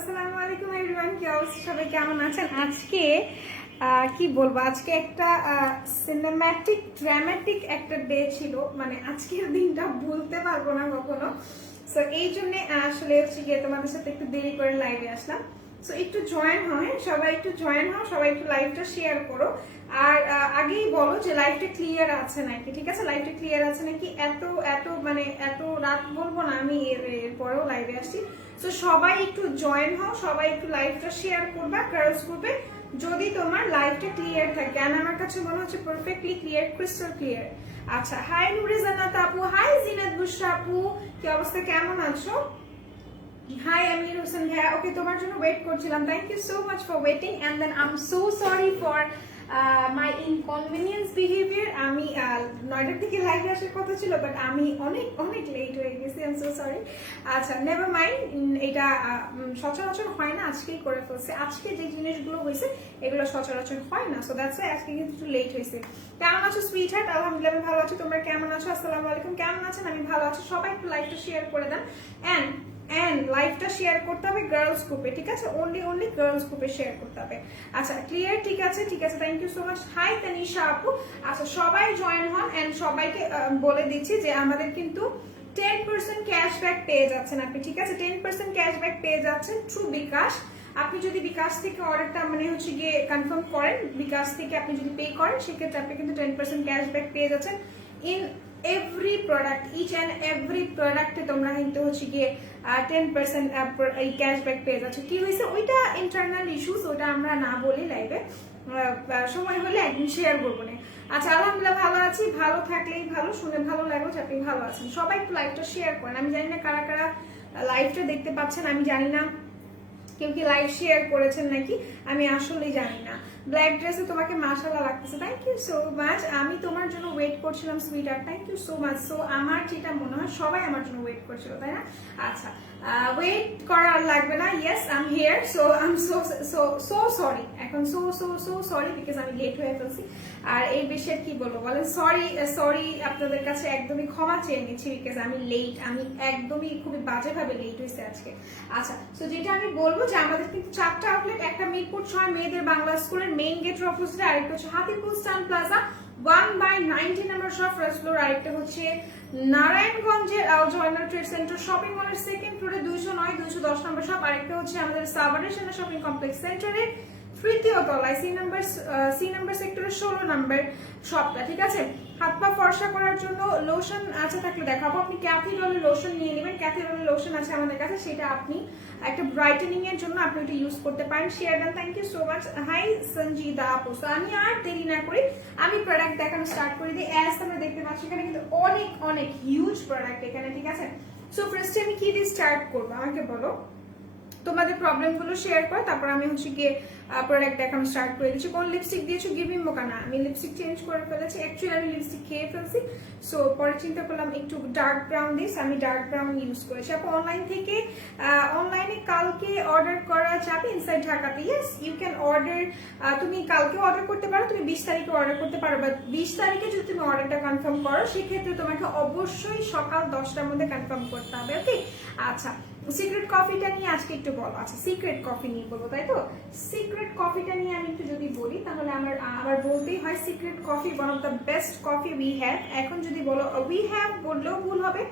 আসসালামু আলাইকুম এভরিওয়ান, কি অবস্থা, সবাই কেমন আছেন? আজকে কি বলবো, আজকে একটা সিনেম্যাটিক ড্রামাটিক একটা ডে ছিল, মানে আজকের দিনটা ভুলতে পারবো না কখনো। সো এই জন্য আসলে হচ্ছে গিয়ে তোমাদের সাথে একটু দেরি করে লাইভে আসলাম। সো একটু জয়েন হয়, সবাই একটু জয়েন হও, সবাই একটু লাইভটা শেয়ার করো। আর আগেই বলো যে লাইভটা ক্লিয়ার আছে নাকি, ঠিক আছে? লাইভটা ক্লিয়ার আছে নাকি? এত এত মানে এত রাত বলবো না, আমি এরপরেও লাইভে আসছি। তো সবাই একটু জয়েন হও, সবাই একটু লাইভটা শেয়ার করবা গার্লস গ্রুপে যদি তোমার লাইভটা ক্লিয়ার থাকে। আর আমার কাছে মনে হচ্ছে পারফেক্টলি ক্লিয়ার, ক্রিস্টাল ক্লিয়ার। আচ্ছা, হাই নুরে জান্নাত আপু, হাই জিনাত বুশরা আপু, কি অবস্থা, কেমন আছো? হাই আমির হোসেন ভাইয়া, ওকে তোমার জন্য ওয়েট করছিলাম। Thank you so much for waiting and then I am so sorry for my inconvenience behaviour. আমি 9টার দিকে লাইভে আসার কথা ছিল, বাট আমি অনেক অনেক লেট হয়ে গেছি। I am so sorry. আচ্ছা, নেভার মাইন্ড, এটা সচরাচর হয় না, আজকেই করে ফেলছে। আজকে যে জিনিসগুলো হয়েছে এগুলো সচরাচর হয় না, সো দ্যাটস ওয়াই আজকে কিন্তু একটু লেট হয়েছে। কেমন আছো সুইট হার্ট? আলহামদুলিল্লাহ আমি ভালো আছি, তোমরা কেমন আছো? আসসালামু আলাইকুম, কেমন আছেন? আমি ভালো আছি। সবাই একটু লাইভটা শেয়ার করে দেন এন্ড লাইভটা শেয়ার করতে হবে গার্লস গ্রুপে, ঠিক আছে? অনলি গার্লস গ্রুপে শেয়ার করতে হবে। আচ্ছা, ক্লিয়ার? ঠিক আছে, ঠিক আছে, thank you so much. Hi Tanisha আপু। আচ্ছা, সবাই জয়েন হন এন্ড সবাইকে বলে দিচ্ছি যে আমাদের কিন্তু 10% ক্যাশব্যাক পেয়ে যাচ্ছেন আপনি, ঠিক আছে? 10% ক্যাশব্যাক পেয়ে যাচ্ছেন থ্রু বিকাশ। আপনি যদি বিকাশ থেকে অর্ডারটা মানে হচ্ছে গিয়ে কনফার্ম করেন, বিকাশ থেকে আপনি যদি পে করেন, সেক্ষেত্রে আপনি কিন্তু 10% ক্যাশব্যাক পেয়ে যাচ্ছেন in every product, each and every প্রোডাক্টে তোমরা কিন্তু হচ্ছে গিয়ে 10% এই ক্যাশব্যাক পেয়ে যাচ্ছ। কি হয়েছে ওইটা ইন্টারনাল ইস্যুস, ওটা আমরা না বলি লাইভে, সময় হলে একদিন শেয়ার করবো না। আচ্ছা, আলহামদুলিল্লাহ ভালো আছি, ভালো থাকলেই ভালো, শুনে ভালো লাগলো যে আপনি ভালো আছেন। সবাই একটু লাইভটা শেয়ার করেন। আমি জানি না কারা কারা লাইভটা দেখতে পাচ্ছেন, আমি জানি না কেউ কি লাইভ শেয়ার করেছেন নাকি, আমি আসলেই জানি না। ব্ল্যাক ড্রেসে তোমাকে মাশাআল্লাহ লাগতেছে, থ্যাংক ইউ সো মাচ। আমি তোমার জন্য ওয়েট করছিলাম সুইটার, thank you so much. So আমার যেটা মনে হয় সবাই আমার জন্য ওয়েট করছিল, তাই না? আচ্ছা, ওয়েট করা আর লাগবে না, yes I am here. So I am so sorry, এখন সো সরি বিকজ আমি লেট হয়ে ফেলছি। আর এই বিষয়ে কি বলবো বলেন? সরি আপনাদের কাছে একদমই ক্ষমা চেয়ে নিচ্ছি বিকজ আমি লেট, আমি একদমই খুবই বাজেভাবে লেট হয়েছে আজকে। আচ্ছা, তো যেটা আমি বলবো যে আমাদের কিন্তু 4টা আউটলেট, একটা মিরপুর 6 মেয়েদের বাংলা স্কুলের মেইন গেটের অপোজিটে, আরেকটা হচ্ছে হাতিপুর স্টান plaza 1/90 number shop first floor, আরেকটা হচ্ছে নারায়ণগঞ্জের জয়নাল ট্রেড সেন্টার শপিং মলের সেকেন্ড ফ্লোরে 209 210 নাম্বার শপ, আরেকটা হচ্ছে আমাদের সাভারের সেনা শপিং কমপ্লেক্স সেন্টারে তৃতীয় তলায় সি নাম্বার সেক্টরের 16 নাম্বার শপটা, ঠিক আছে? হাত পা ফর্সা করার জন্য লোশন আছে থাকলে দেখাবো। আপনি ক্যাথিডলের লোশন নিয়ে নেবেন, ক্যাথিডলের লোশন আছে আমাদের কাছে, সেটা আপনি একটা ব্রাইটেনিং এর জন্য আপনি ওটা ইউজ করতে পারেন। শেয়ার দেন, thank you so much. Hi Sanjida আপু। তো আমি আর দেরি না করি, আমি প্রোডাক্ট দেখানো স্টার্ট করে দিই। অ্যাজ আমরা দেখতে পাচ্ছি এখানে কিন্তু অনেক অনেক হিউজ প্রোডাক্ট এখানে, ঠিক আছে? সো ফার্স্টে আমি কি দিয়ে স্টার্ট করবো আমাকে বলো, তোমাদের প্রবলেম গুলো শেয়ার করে তারপর আমি হচ্ছে গিয়ে প্রোডাক্ট দেখানো স্টার্ট করে দিচ্ছি। কোন লিপস্টিক দিয়েছো? গিভিং মোকা না, আমি লিপস্টিক চেঞ্জ করে ফেলেছি, অ্যাকচুয়ালি আমি লিপস্টিক খেয়ে ফেলছি। সো পরে চিন্তা করলাম একটু ডার্ক ব্রাউন দিস, আমি ডার্ক ব্রাউন ইউজ করেছি। আপু অনলাইন থেকে অনলাইনে কালকে অর্ডার করা যাবে ইনসাইড ঢাকাতে? Yes, you can order. তুমি কালকে অর্ডার করতে পারো, তুমি 20 তারিখে অর্ডার করতে পারো, বাট 20 তারিখে যদি তুমি অর্ডারটা কনফার্ম করো সেক্ষেত্রে তোমাকে অবশ্যই সকাল 10টার মধ্যে কনফার্ম করতে হবে, ওকে? আচ্ছা, সিক্রেট কফিটা নিয়ে আজকে একটু বলো। আচ্ছা, সিক্রেট কফি নিয়ে বলবো, তাই তো? সিক্রেট কফিটা নিয়ে আমি একটু যদি বলি তাহলে আমার বলতেই হয় secret coffee one of the best coffee we have. এখন যদি বলো উই হ্যাভ বললেও ভুল হবে,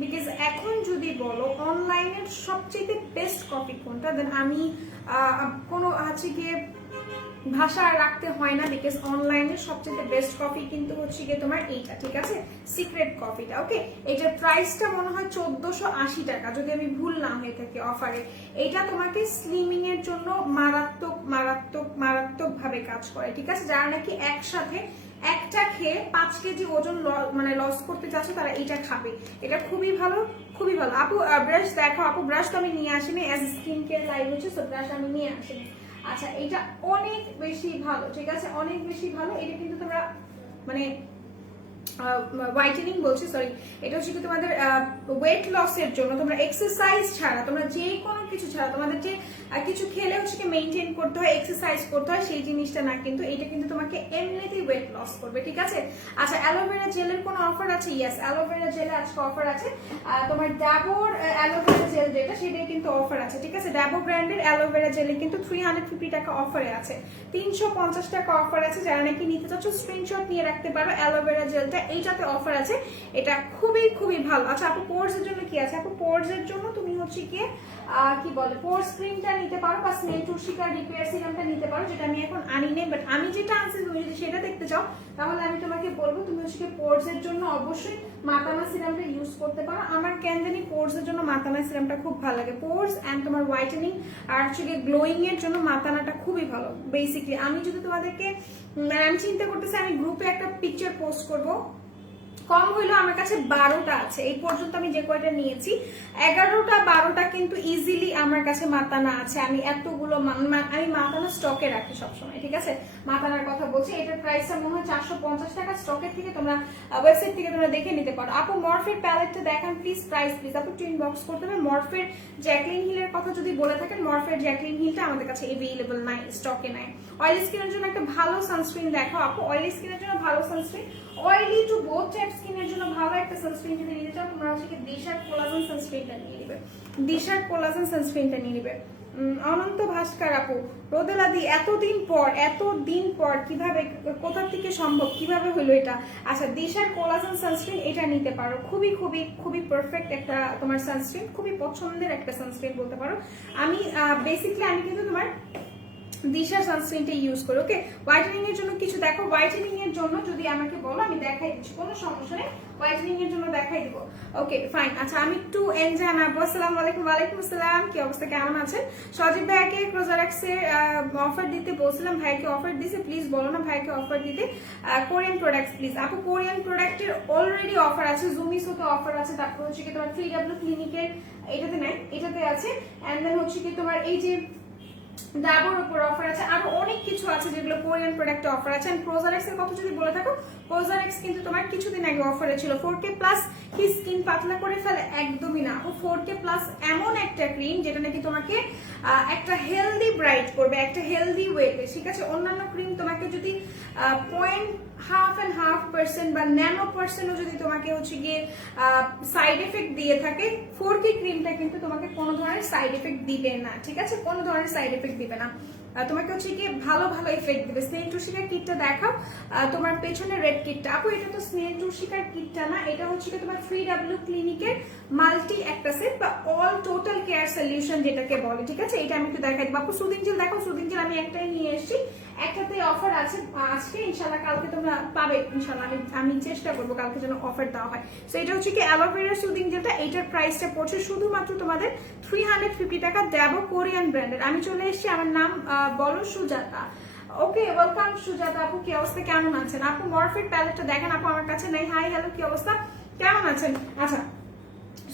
বিকজ এখন যদি বলো অনলাইনের সবচেয়ে বেস্ট কফি কোনটা, দেন আমি কোনো হচ্ছে গিয়ে ভাষা রাখতে হয় না, বিকজ অনলাইনের সবচেয়ে বেস্ট কফি কিন্তু হচ্ছে গিয়ে তোমার এইটা, ঠিক আছে? সিক্রেট কফিটা, ওকে? এটার প্রাইসটা মনে হয় 1480 টাকা যদি আমি ভুল না হয়ে থাকি অফারে। এটা তোমাকে স্লিমিং এর জন্য মারাত্মক মারাত্মক মারাত্মক ভাবে কাজ করে, ঠিক আছে? যারা নাকি একসাথে একটা খেয়ে 5 কেজি ওজন মানে লস করতে চাচ্ছ তারা এটা খাবে, এটা খুবই ভালো, খুবই ভালো। আপু ব্রাশ দেখো, আপু ব্রাশ তো আমি নিয়ে আসিনি, অ্যাজ স্কিন কেয়ার লাইভ হচ্ছে, সো ব্রাশ আমি নিয়ে আসিনি। আচ্ছা, এটা অনেক বেশি ভালো, ঠিক আছে? অনেক বেশি ভালো। এটা কিন্তু তোমরা মানে হোয়াইটেনিং বলছি, সরি, এটা হচ্ছে কি তোমাদের ওয়েট লসের জন্য, তোমরা এক্সারসাইজ ছাড়া, তোমরা যে কোনো কিছু ছাড়া, তোমাদের যে কিছু খেলে হচ্ছে কি মেনটেন করতে হয়, এক্সারসাইজ করতে হয়, সেই জিনিসটা না, কিন্তু এটা কিন্তু তোমাকে এমনিতেই ওয়েট লস করবে, ঠিক আছে। আচ্ছা, অ্যালোভেরা জেলের কোনো অফার আছে? ইয়েস, অ্যালোভেরা জেলে আজকে অফার আছে। তোমার ডাবর অ্যালোভেরা জেল যেটা, সেটাই কিন্তু অফার আছে, ঠিক আছে। ডাবর ব্র্যান্ডের অ্যালোভেরা জেলে কিন্তু 350 টাকা অফারে আছে, 350 টাকা অফার আছে। যারা নাকি নিতে চাচ্ছ স্ক্রিনশট নিয়ে রাখতে পারো অ্যালোভেরা জেলটা, এইটাতে অফার আছে, এটা খুবই খুবই ভালো। আচ্ছা আপু, পোরস এর জন্য কি আছে? আপু পোরস এর জন্য তুমি হচ্ছে কি কি বলে পোরস ক্রিমটা নিতে পারো, বা স্নেল টুসিকার রিপেয়ার সিরামটা নিতে পারো, যেটা আমি এখন আনি নেই, বাট আমি যেটা আনছি তুমি যদি সেটা দেখতে চাও তাহলে আমি তোমাকে বলবো তুমি হচ্ছে কি পোরস এর জন্য অবশ্যই মাতানা সিরামটা ইউজ করতে পারো। আমার কেন জানি পোরস এর জন্য মাতানা সিরামটা খুব ভালো লাগে। পোরস এন্ড তোমার হোয়াইটেনিং আর হচ্ছে কি গ্লোয়িং এর জন্য মাতানাটা খুবই ভালো। বেসিক্যালি আমি যদি তোমাদেরকে আমি চিন্তা করতেছি আমি গ্রুপে একটা পিকচার পোস্ট করবো, কম হইলেও আমার কাছে 12টা আছে এই পর্যন্ত, আমি যে কয়টা নিয়েছি 11টা 12টা কিন্তু ইজিলি আমার কাছে মাতানা আছে। আমি এতগুলো আমি মাতানা স্টকে রাখি সবসময়, ঠিক আছে। মাতানার কথা বলছি, এটার প্রাইসটা মনে হয় 450 টাকা। স্টকের থেকে তোমরা ওয়েবসাইট থেকে তোমরা দেখে নিতে পারো। আপু মরফের প্যালেটটা দেখান প্লিজ, প্রাইস প্লিজ। আপু টু ইনবক্স করতে হবে। মরফের জ্যাকলিন হিলের কথা যদি বলে থাকেন, মরফের জ্যাকলিন হিলটা আমাদের কাছে এভেইলেবল নাই, স্টকে নাই। অয়েলি স্কিনের জন্য একটা ভালো সানস্ক্রিন দেখো আপু, অয়েলি স্কিনের জন্য ভালো sunscreen, oily to both type স্কিনের জন্য ভালো একটা সানস্ক্রিন যদি নিতে চাও তোমরা হচ্ছে কি দিশার কোলাজেন সানস্ক্রিনটা নিয়ে নিবে, দিশার কোলাজেন সানস্ক্রিনটা নিয়ে নিবে। অনন্ত ভাস্কর আপু, রোদেলাদি এতদিন পর কিভাবে, কোথা থেকে সম্ভব, কিভাবে হলো এটা? আচ্ছা, দিশার কোলাজেন সানস্ক্রিন এটা নিতে পারো, খুবই খুবই খুবই পারফেক্ট একটা তোমার সানস্ক্রিন, খুবই পছন্দের একটা সানস্ক্রিন বলতে পারো। আমি বেসিক্যালি আমি কিন্তু তোমার দিশা সানস্ক্রিনটা ইউজ করো। ওকে, হোয়াইটেনিং এর জন্য কিছু দেখো, হোয়াইটেনিং এর জন্য যদি আমাকে বলো আমি দেখাই দিচ্ছি, কোনো সমস্যা নেই, হোয়াইটেনিং এর জন্য দেখাই দিব। Okay fine. আচ্ছা আমি একটু এনজান আপু, আসসালামু আলাইকুম। ওয়ালাইকুম আসসালাম, কি অবস্থা, কেমন আছেন? সজীব ভাইকে ক্রোজারেক্স এর অফার দিতে বলছিলাম, ভাইকে অফার দিছে, প্লিজ বলো না ভাইকে অফার দিতে। কোরিয়ান প্রোডাক্টস প্লিজ আপু, কোরিয়ান প্রোডাক্টের অলরেডি অফার আছে, জুমিসোতে অফার আছে, তারপর হচ্ছে কি তোমার 3W ক্লিনিকের এটাতে নাই, এটাতে আছে, এন্ড দেন হচ্ছে কি তোমার এই যে ডাবর উপর অফার আছে, আরো অনেক কিছু আছে যেগুলো কোরিয়ান প্রোডাক্টে অফার আছে। এন্ড প্রোজারেক্স এর কথা যদি বলে থাকো, প্রোজারেক্স কিন্তু তোমার কিছুদিন আগে অফারে ছিল। 4K প্লাস কি স্কিন পাতলা করে ফেলে? একদমই না। ও 4K প্লাস এমন একটা ক্রিম যেটা নাকি তোমাকে একটা হেলদি ব্রাইট করবে, একটা হেলদি ওয়েতে, ঠিক আছে। অন্যান্য ক্রিম তোমাকে যদি 0.5% বা ন্যানো% যদি তোমাকে হচ্ছে গিয়ে সাইড এফেক্ট দিয়ে থাকে, 4K ক্রিমটা কিন্তু তোমাকে কোনো ধরনের সাইড এফেক্ট দিবে না, ঠিক আছে, কোনো ধরনের সাইড এফেক্ট দিবে না, তোমাকে হচ্ছে গিয়ে ভালো ভালো ইফেক্ট দিবে। স্নেল টুসিকার কিটটা দেখাও, তোমার পেছনে রেড কিটটা। আপু এটা তো স্নেল টুসিকার কিটটা না, এটা হচ্ছে কি তোমার 3W ক্লিনিকের মাল্টি একটা সেট বা অল টোটাল কেয়ার সলিউশন যেটাকে বলে, ঠিক আছে। এটা আমি একটু দেখাই দেবো। আপু সুদিং জেল দেখো, সুদিং জেল আমি একটাই নিয়ে এসেছি, একটাতে অফার আছে আজকে, ইনশাল্লাহ কালকে তোমরা পাবে, ইনশাল্লাহ আমি চেষ্টা করবো কালকে যেন অফার দেওয়া হয়। সো এটা হচ্ছে কি অ্যালোভেরা সুদিং জেলটা, এইটার প্রাইসটা পড়ছে শুধুমাত্র তোমাদের 350 টাকা, দেবো কোরিয়ান ব্র্যান্ডের। আমি চলে এসেছি, আমার নাম বলো সুজাতা। ওকে ওয়েলকাম সুজাতা আপু, কি অবস্থা, কেমন আছেন? আপু মরফের প্যালেটটা দেখেন আপু, আমার কাছে নেই। হাই হ্যালো, কি অবস্থা, কেমন আছেন? আচ্ছা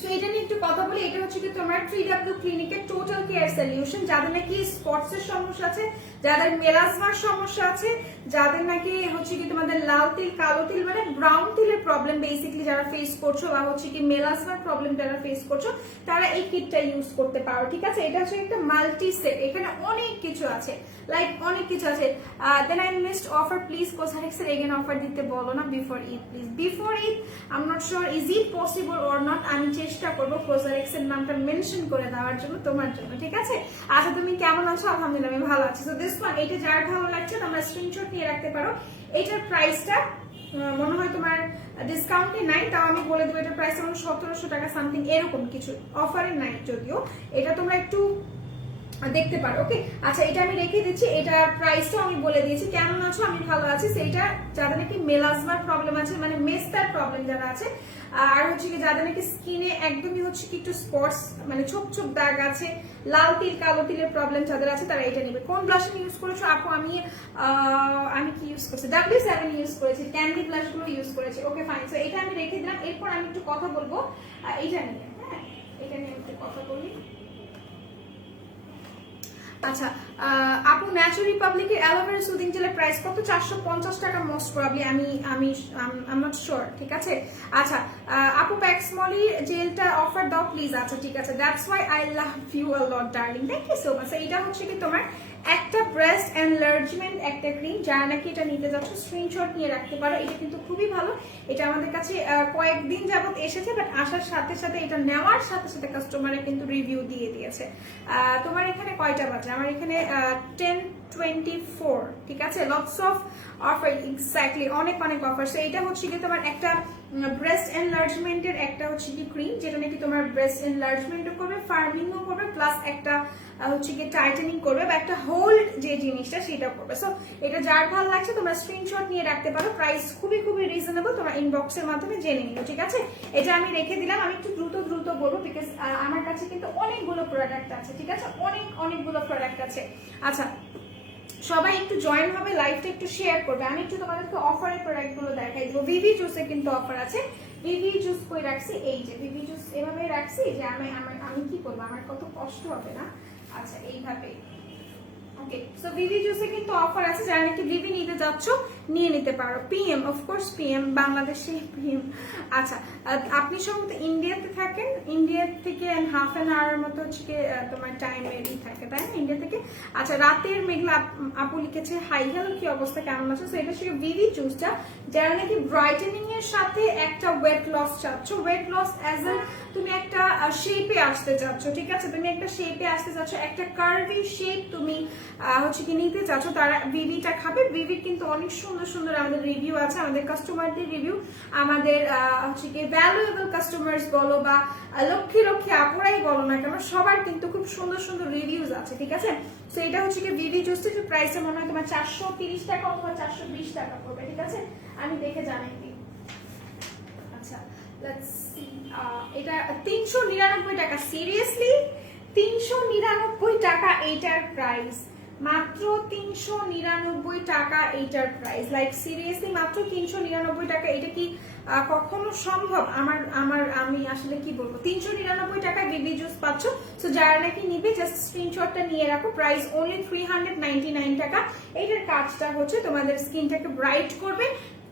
সো এটা নিয়ে একটু কথা বলি। এটা হচ্ছে কি তোমার 3W ক্লিনিকের টোটাল কেয়ার সলিউশন, যাদের নাকি স্পটস এর সমস্যা আছে, যাদের মেলাজমার সমস্যা আছে, যাদের নাকি হচ্ছে কি তোমাদের লাল তিল, কালো তিল, মানে ব্রাউন তিলের প্রবলেম বেসিক্যালি যারা ফেস করছো, বা হচ্ছে কি মেলাজমার প্রবলেম যারা ফেস করছো, তারা এই কিটটা ইউজ করতে পারো, ঠিক আছে। এটা হচ্ছে একটা মাল্টি সেট, এখানে অনেক কিছু আছে, লাইক অনেক কিছু আছে। Then I missed offer, please COSRX এর এগেন অফার দিতে বলো না before Eid please, before Eid. I am not sure is it possible or not, আমি চেষ্টা করবো কোসারেক্স এর নামটা মেনশন করে দেওয়ার জন্য তোমার জন্য, ঠিক আছে। আচ্ছা তুমি কেমন আছো? আলহামদুলিল্লাহ আমি ভালো আছি। সো দিস ওয়ান, এটা যার ভালো লাগছে তোমরা স্ক্রিনশট নিয়ে রাখতে পারো। এটার প্রাইসটা মনে হয় তোমার ডিসকাউন্টে নাই, তাও আমি বলে দেবো এটার প্রাইস আমার 1700 টাকা সামথিং, এরকম কিছু, অফারে নাই যদিও। এটা তোমরা একটু দেখতে পারো। ওকে আচ্ছা এটা আমি রেখে দিচ্ছি, এটার প্রাইসটাও আমি বলে দিয়েছি। কেমন আছো? আমি ভালো আছি। সেইটা যাদের নাকি মেলাজমার প্রবলেম আছে, মানে মেস্তার প্রবলেম যারা আছে, আর হচ্ছে কি যাদের নাকি স্কিনে একদমই হচ্ছে কি একটু স্পটস, মানে ছোপ ছোপ দাগ আছে, লাল তিল কালো তিলের প্রবলেম যাদের আছে তারা এটা নেবে। কোন ব্লাশিং ইউজ করেছো আপু? আমি কি ইউজ করছি? W7 ইউজ করেছি, ক্যান্ডি ব্লাশ গুলো ইউজ করেছি। ওকে ফাইন, সো এটা আমি রেখে দিলাম। এরপর আমি একটু কথা বলবো এটা নিয়ে, হ্যাঁ এটা নিয়ে একটু কথা বলি। আচ্ছা আপু ন্যাচারাল রিপাবলিকের অ্যালোভেরা সুদিং জেলের প্রাইস কত? 450 টাকা মোস্ট প্রবাবলি, আমি আই এম নট শিওর, ঠিক আছে। আচ্ছা আপু প্যাক্সমলি জেলটা অফার দাও প্লিজ। আচ্ছা ঠিক আছে, that's why I love you a lot darling, thank you so much. এটা হচ্ছে কি তোমার একটা ব্রেস্ট এনলার্জমেন্ট একটা ক্রিম, যারা নাকি এটা নিতে যাচ্ছ স্ক্রিনশট নিয়ে রাখতে পারো। এটা কিন্তু খুবই ভালো, এটা আমাদের কাছে কয়েকদিন যাবত এসেছে, বাট আসার সাথে সাথে এটা নেওয়ার সাথে সাথে কাস্টমারে কিন্তু রিভিউ দিয়ে দিয়েছে। তোমার এখানে কয়টা বাজে? আমার এখানে 10:24, ঠিক আছে। লটস অফ অফার, এক্স্যাক্টলি অনেক অনেক অফার। সো এটা হচ্ছে কি তোমার একটা ব্রেস্ট এনলার্জমেন্টের একটা হচ্ছে কি ক্রিম, যেটা নাকি তোমার ব্রেস্ট এনলার্জমেন্টও করবে, ফার্মিংও করবে, প্লাস একটা হচ্ছে কি টাইটেনিং করবে, বা একটা হোল্ড যে জিনিসটা সেটা করবে। সো এটা যার ভালো লাগছে তোমরা স্ক্রিনশট নিয়ে রাখতে পারো। প্রাইস খুবই খুবই রিজনেবল, তোমরা ইনবক্সের মাধ্যমে জেনে নিও, ঠিক আছে। এটা আমি রেখে দিলাম, আমি একটু দ্রুত বলবো বিকজ আমার কাছে কিন্তু অনেকগুলো প্রোডাক্ট আছে, ঠিক আছে, অনেকগুলো প্রোডাক্ট আছে। আচ্ছা সবাই একটু জয়েন হবে, লাইভটা একটু শেয়ার করবে। আমি একটু তোমাদেরকে অফারের প্রোডাক্টগুলো দেখাই দেবো। ভিভি জুসে কিন্তু অফার আছে। ভিভি জুস কই রাখছি, এই যে ভিভি জুস এভাবে রাখছি যে আমি কি করবো, আমার কত কষ্ট হবে না। আচ্ছা এইভাবে, ওকে। সো ভিভি জুসে কিন্তু অফার আছে, যারা নাকি ভিভি নিতে যাচ্ছ নিয়ে নিতে পারো। পিএম, অফকোর্স পিএম, বাংলাদেশে পিএম। আচ্ছা আপনি সম্ভবত ইন্ডিয়াতে থাকেন, ইন্ডিয়া থেকে হাফ অ্যান আওয়ার মতো হচ্ছে তোমার টাইম রেডি থাকে, তাই না, ইন্ডিয়া থেকে। আচ্ছা রাতের মেঘলা আপু লিখেছে হাই হ্যালো, কি অবস্থা, কেমন আছো? সো এটা হচ্ছে ভিভি জুসটা, যারা নাকি ব্রাইটেনিং এর সাথে একটা ওয়েট লস চাচ্ছ, ওয়েট লস অ্যাজ এ তুমি একটা শেপে আসতে চাচ্ছ, ঠিক আছে, তুমি একটা শেপে আসতে চাচ্ছ, একটা কার্ভি শেপ তুমি হচ্ছে কি নিতে চাচ্ছ, তারা ভিভিটা খাবে। ভিভির কিন্তু অনেক সুন্দর সুন্দর আমাদের রিভিউ আছে, আমাদের কাস্টমারদের রিভিউ, আমাদের হচ্ছে কি ভ্যালুয়েবল কাস্টমার্স বলো বা লক্ষ্মী লক্ষ্মী আপুরাই বলো না কেন, সবার কিন্তু খুব সুন্দর সুন্দর রিভিউজ আছে, ঠিক আছে। তো এটা হচ্ছে কি ভিভি জুসের প্রাইসে মনে হয় তোমার 430 টাকা অথবা 420 টাকা পড়বে, ঠিক আছে, আমি দেখে জানাই দিই। আচ্ছা লেটস সি, এটা 399 টাকা, সিরিয়াসলি 399 টাকা এইটার প্রাইস, মাত্র 399 টাকা এইটার প্রাইস, লাইক সিরিয়াসলি মাত্র 399 টাকা। এটা কি কখনো সম্ভব? আমি আসলে কি বলবো, 399 টাকায় বেবি জুস পাচ্ছ। সো যারা নাকি নিবে জাস্ট স্ক্রিনশটটা নিয়ে রাখো, প্রাইস অনলি 399 টাকা। এইটার কাজটা হচ্ছে তোমাদের স্কিনটাকে ব্রাইট করবে,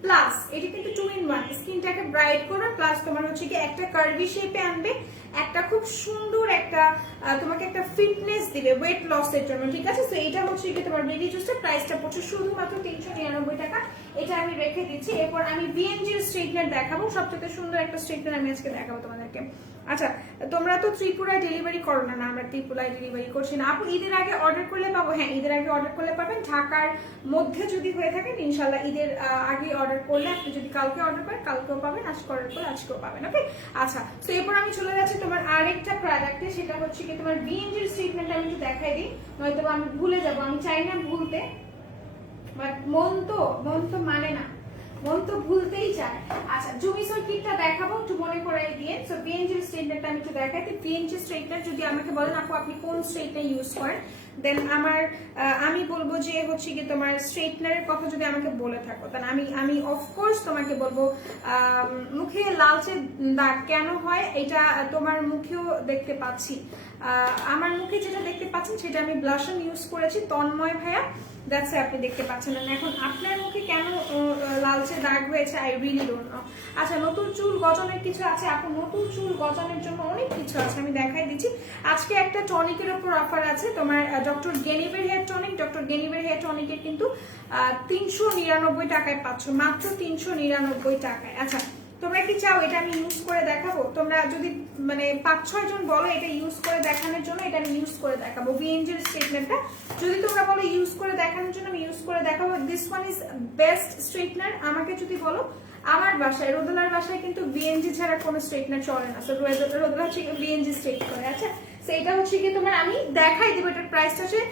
প্লাস এটা কিন্তু 2 in 1, স্কিনটাকে ব্রাইট করবে, প্লাস তোমার হচ্ছে কি একটা কার্ভি শেপে আনবে, একটা খুব সুন্দর একটা তোমাকে একটা ফিটনেস দিবে ওয়েট লসের জন্য, ঠিক আছে। তো এটা হচ্ছে কি তোমার বেবি জুসের প্রাইসটা পড়ছে শুধুমাত্র 399 টাকা, এটা আমি রেখে দিচ্ছি। এরপর আমি বিএনজি স্ট্রেটনার দেখাবো, সবচেয়ে সুন্দর একটা স্ট্রেটনার আমি আজকে দেখাবো তোমাদেরকে। আচ্ছা তোমরা তো ত্রিপুরায় ডেলিভারি করো না? আমরা ত্রিপুরায় ডেলিভারি করছি না আপু, ঈদের আগে অর্ডার করলে পাবো? হ্যাঁ ঈদের আগে অর্ডার করলে পাবেন, ঢাকার মধ্যে যদি হয়ে থাকেন ইনশাল্লাহ ঈদের আগে অর্ডার করলে, আপনি যদি কালকে অর্ডার করেন কালকেও পাবেন, আজকে অর্ডার করলে আজকেও পাবেন, ওকে। আচ্ছা তো এরপর আমি চলে যাচ্ছি তোমার আরেকটা প্রোডাক্টে, সেটা হচ্ছে কি তোমার বিএনজির স্টেটমেন্ট আমি একটু দেখাই দিই, নয়তো আমি ভুলে যাবো, আমি চাই না ভুলতে, বাট মন তো মানে না, মন তো ভুলতেই চায়। আচ্ছা জুমিসোর কিটটা দেখাবো, একটু মনে করাই দিয়ে। সো বিএনজি স্ট্রেটনারটা আমি একটু দেখাই দিই। বিএনজি স্ট্রেটনার যদি আমাকে বলেন আপু আপনি কোন স্ট্রেটনার ইউজ করেন, দেন আমি বলবো যে হচ্ছে কি তোমার স্ট্রেটনারের কথা যদি আমাকে বলে থাকো, তাহলে আমি অফকোর্স তোমাকে বলবো মুখে লালচে দাগ কেন হয়, এটা তোমার মুখেও দেখতে পাচ্ছি, আমার মুখে যেটা দেখতে পাচ্ছেন সেটা আমি ব্লাশন ইউজ করেছি তন্ময় ভাইয়া, দ্যাটস আপনি দেখতে পাচ্ছেন না। এখন আপনার মুখে কেন লালচে দাগ হয়েছে আই রিয়েলি ডোন্ট নো। আচ্ছা নতুন চুল গজানোর কিছু আছে আপু? নতুন চুল গজানোর জন্য অনেক কিছু আছে, আমি দেখাই দিচ্ছি। আজকে একটা টনিকের উপর অফার আছে তোমার, ডক্টর গেনিভের হেয়ার টনিক, ডক্টর গেনিভের হেয়ার টনিকের কিন্তু 399 টাকায় পাচ্ছ, মাত্র 399 টাকায়। আচ্ছা তোমরা কি চাও এটা আমি ইউজ করে দেখাবো? তোমরা যদি মানে 5-6 জন বলো এটা ইউজ করে দেখানোর জন্য, এটা আমি ইউজ করে দেখাবো বিএনজির স্ট্রেটনারটা। যদি তোমরা বলো ইউজ করে দেখানোর জন্য, আমি ইউজ করে দেখাবো। This one is best straightener. আমাকে যদি বলো, আমার বাসায় রোদেলার বাসায় কিন্তু বিএনজি ছাড়া কোনো স্ট্রেটনার চলে না, সো রোদেলা হচ্ছে বিএনজি স্ট্রেট করে। আচ্ছা সো এটা হচ্ছে কি তোমার আমি দেখাই দেবো, এটার প্রাইসটা হচ্ছে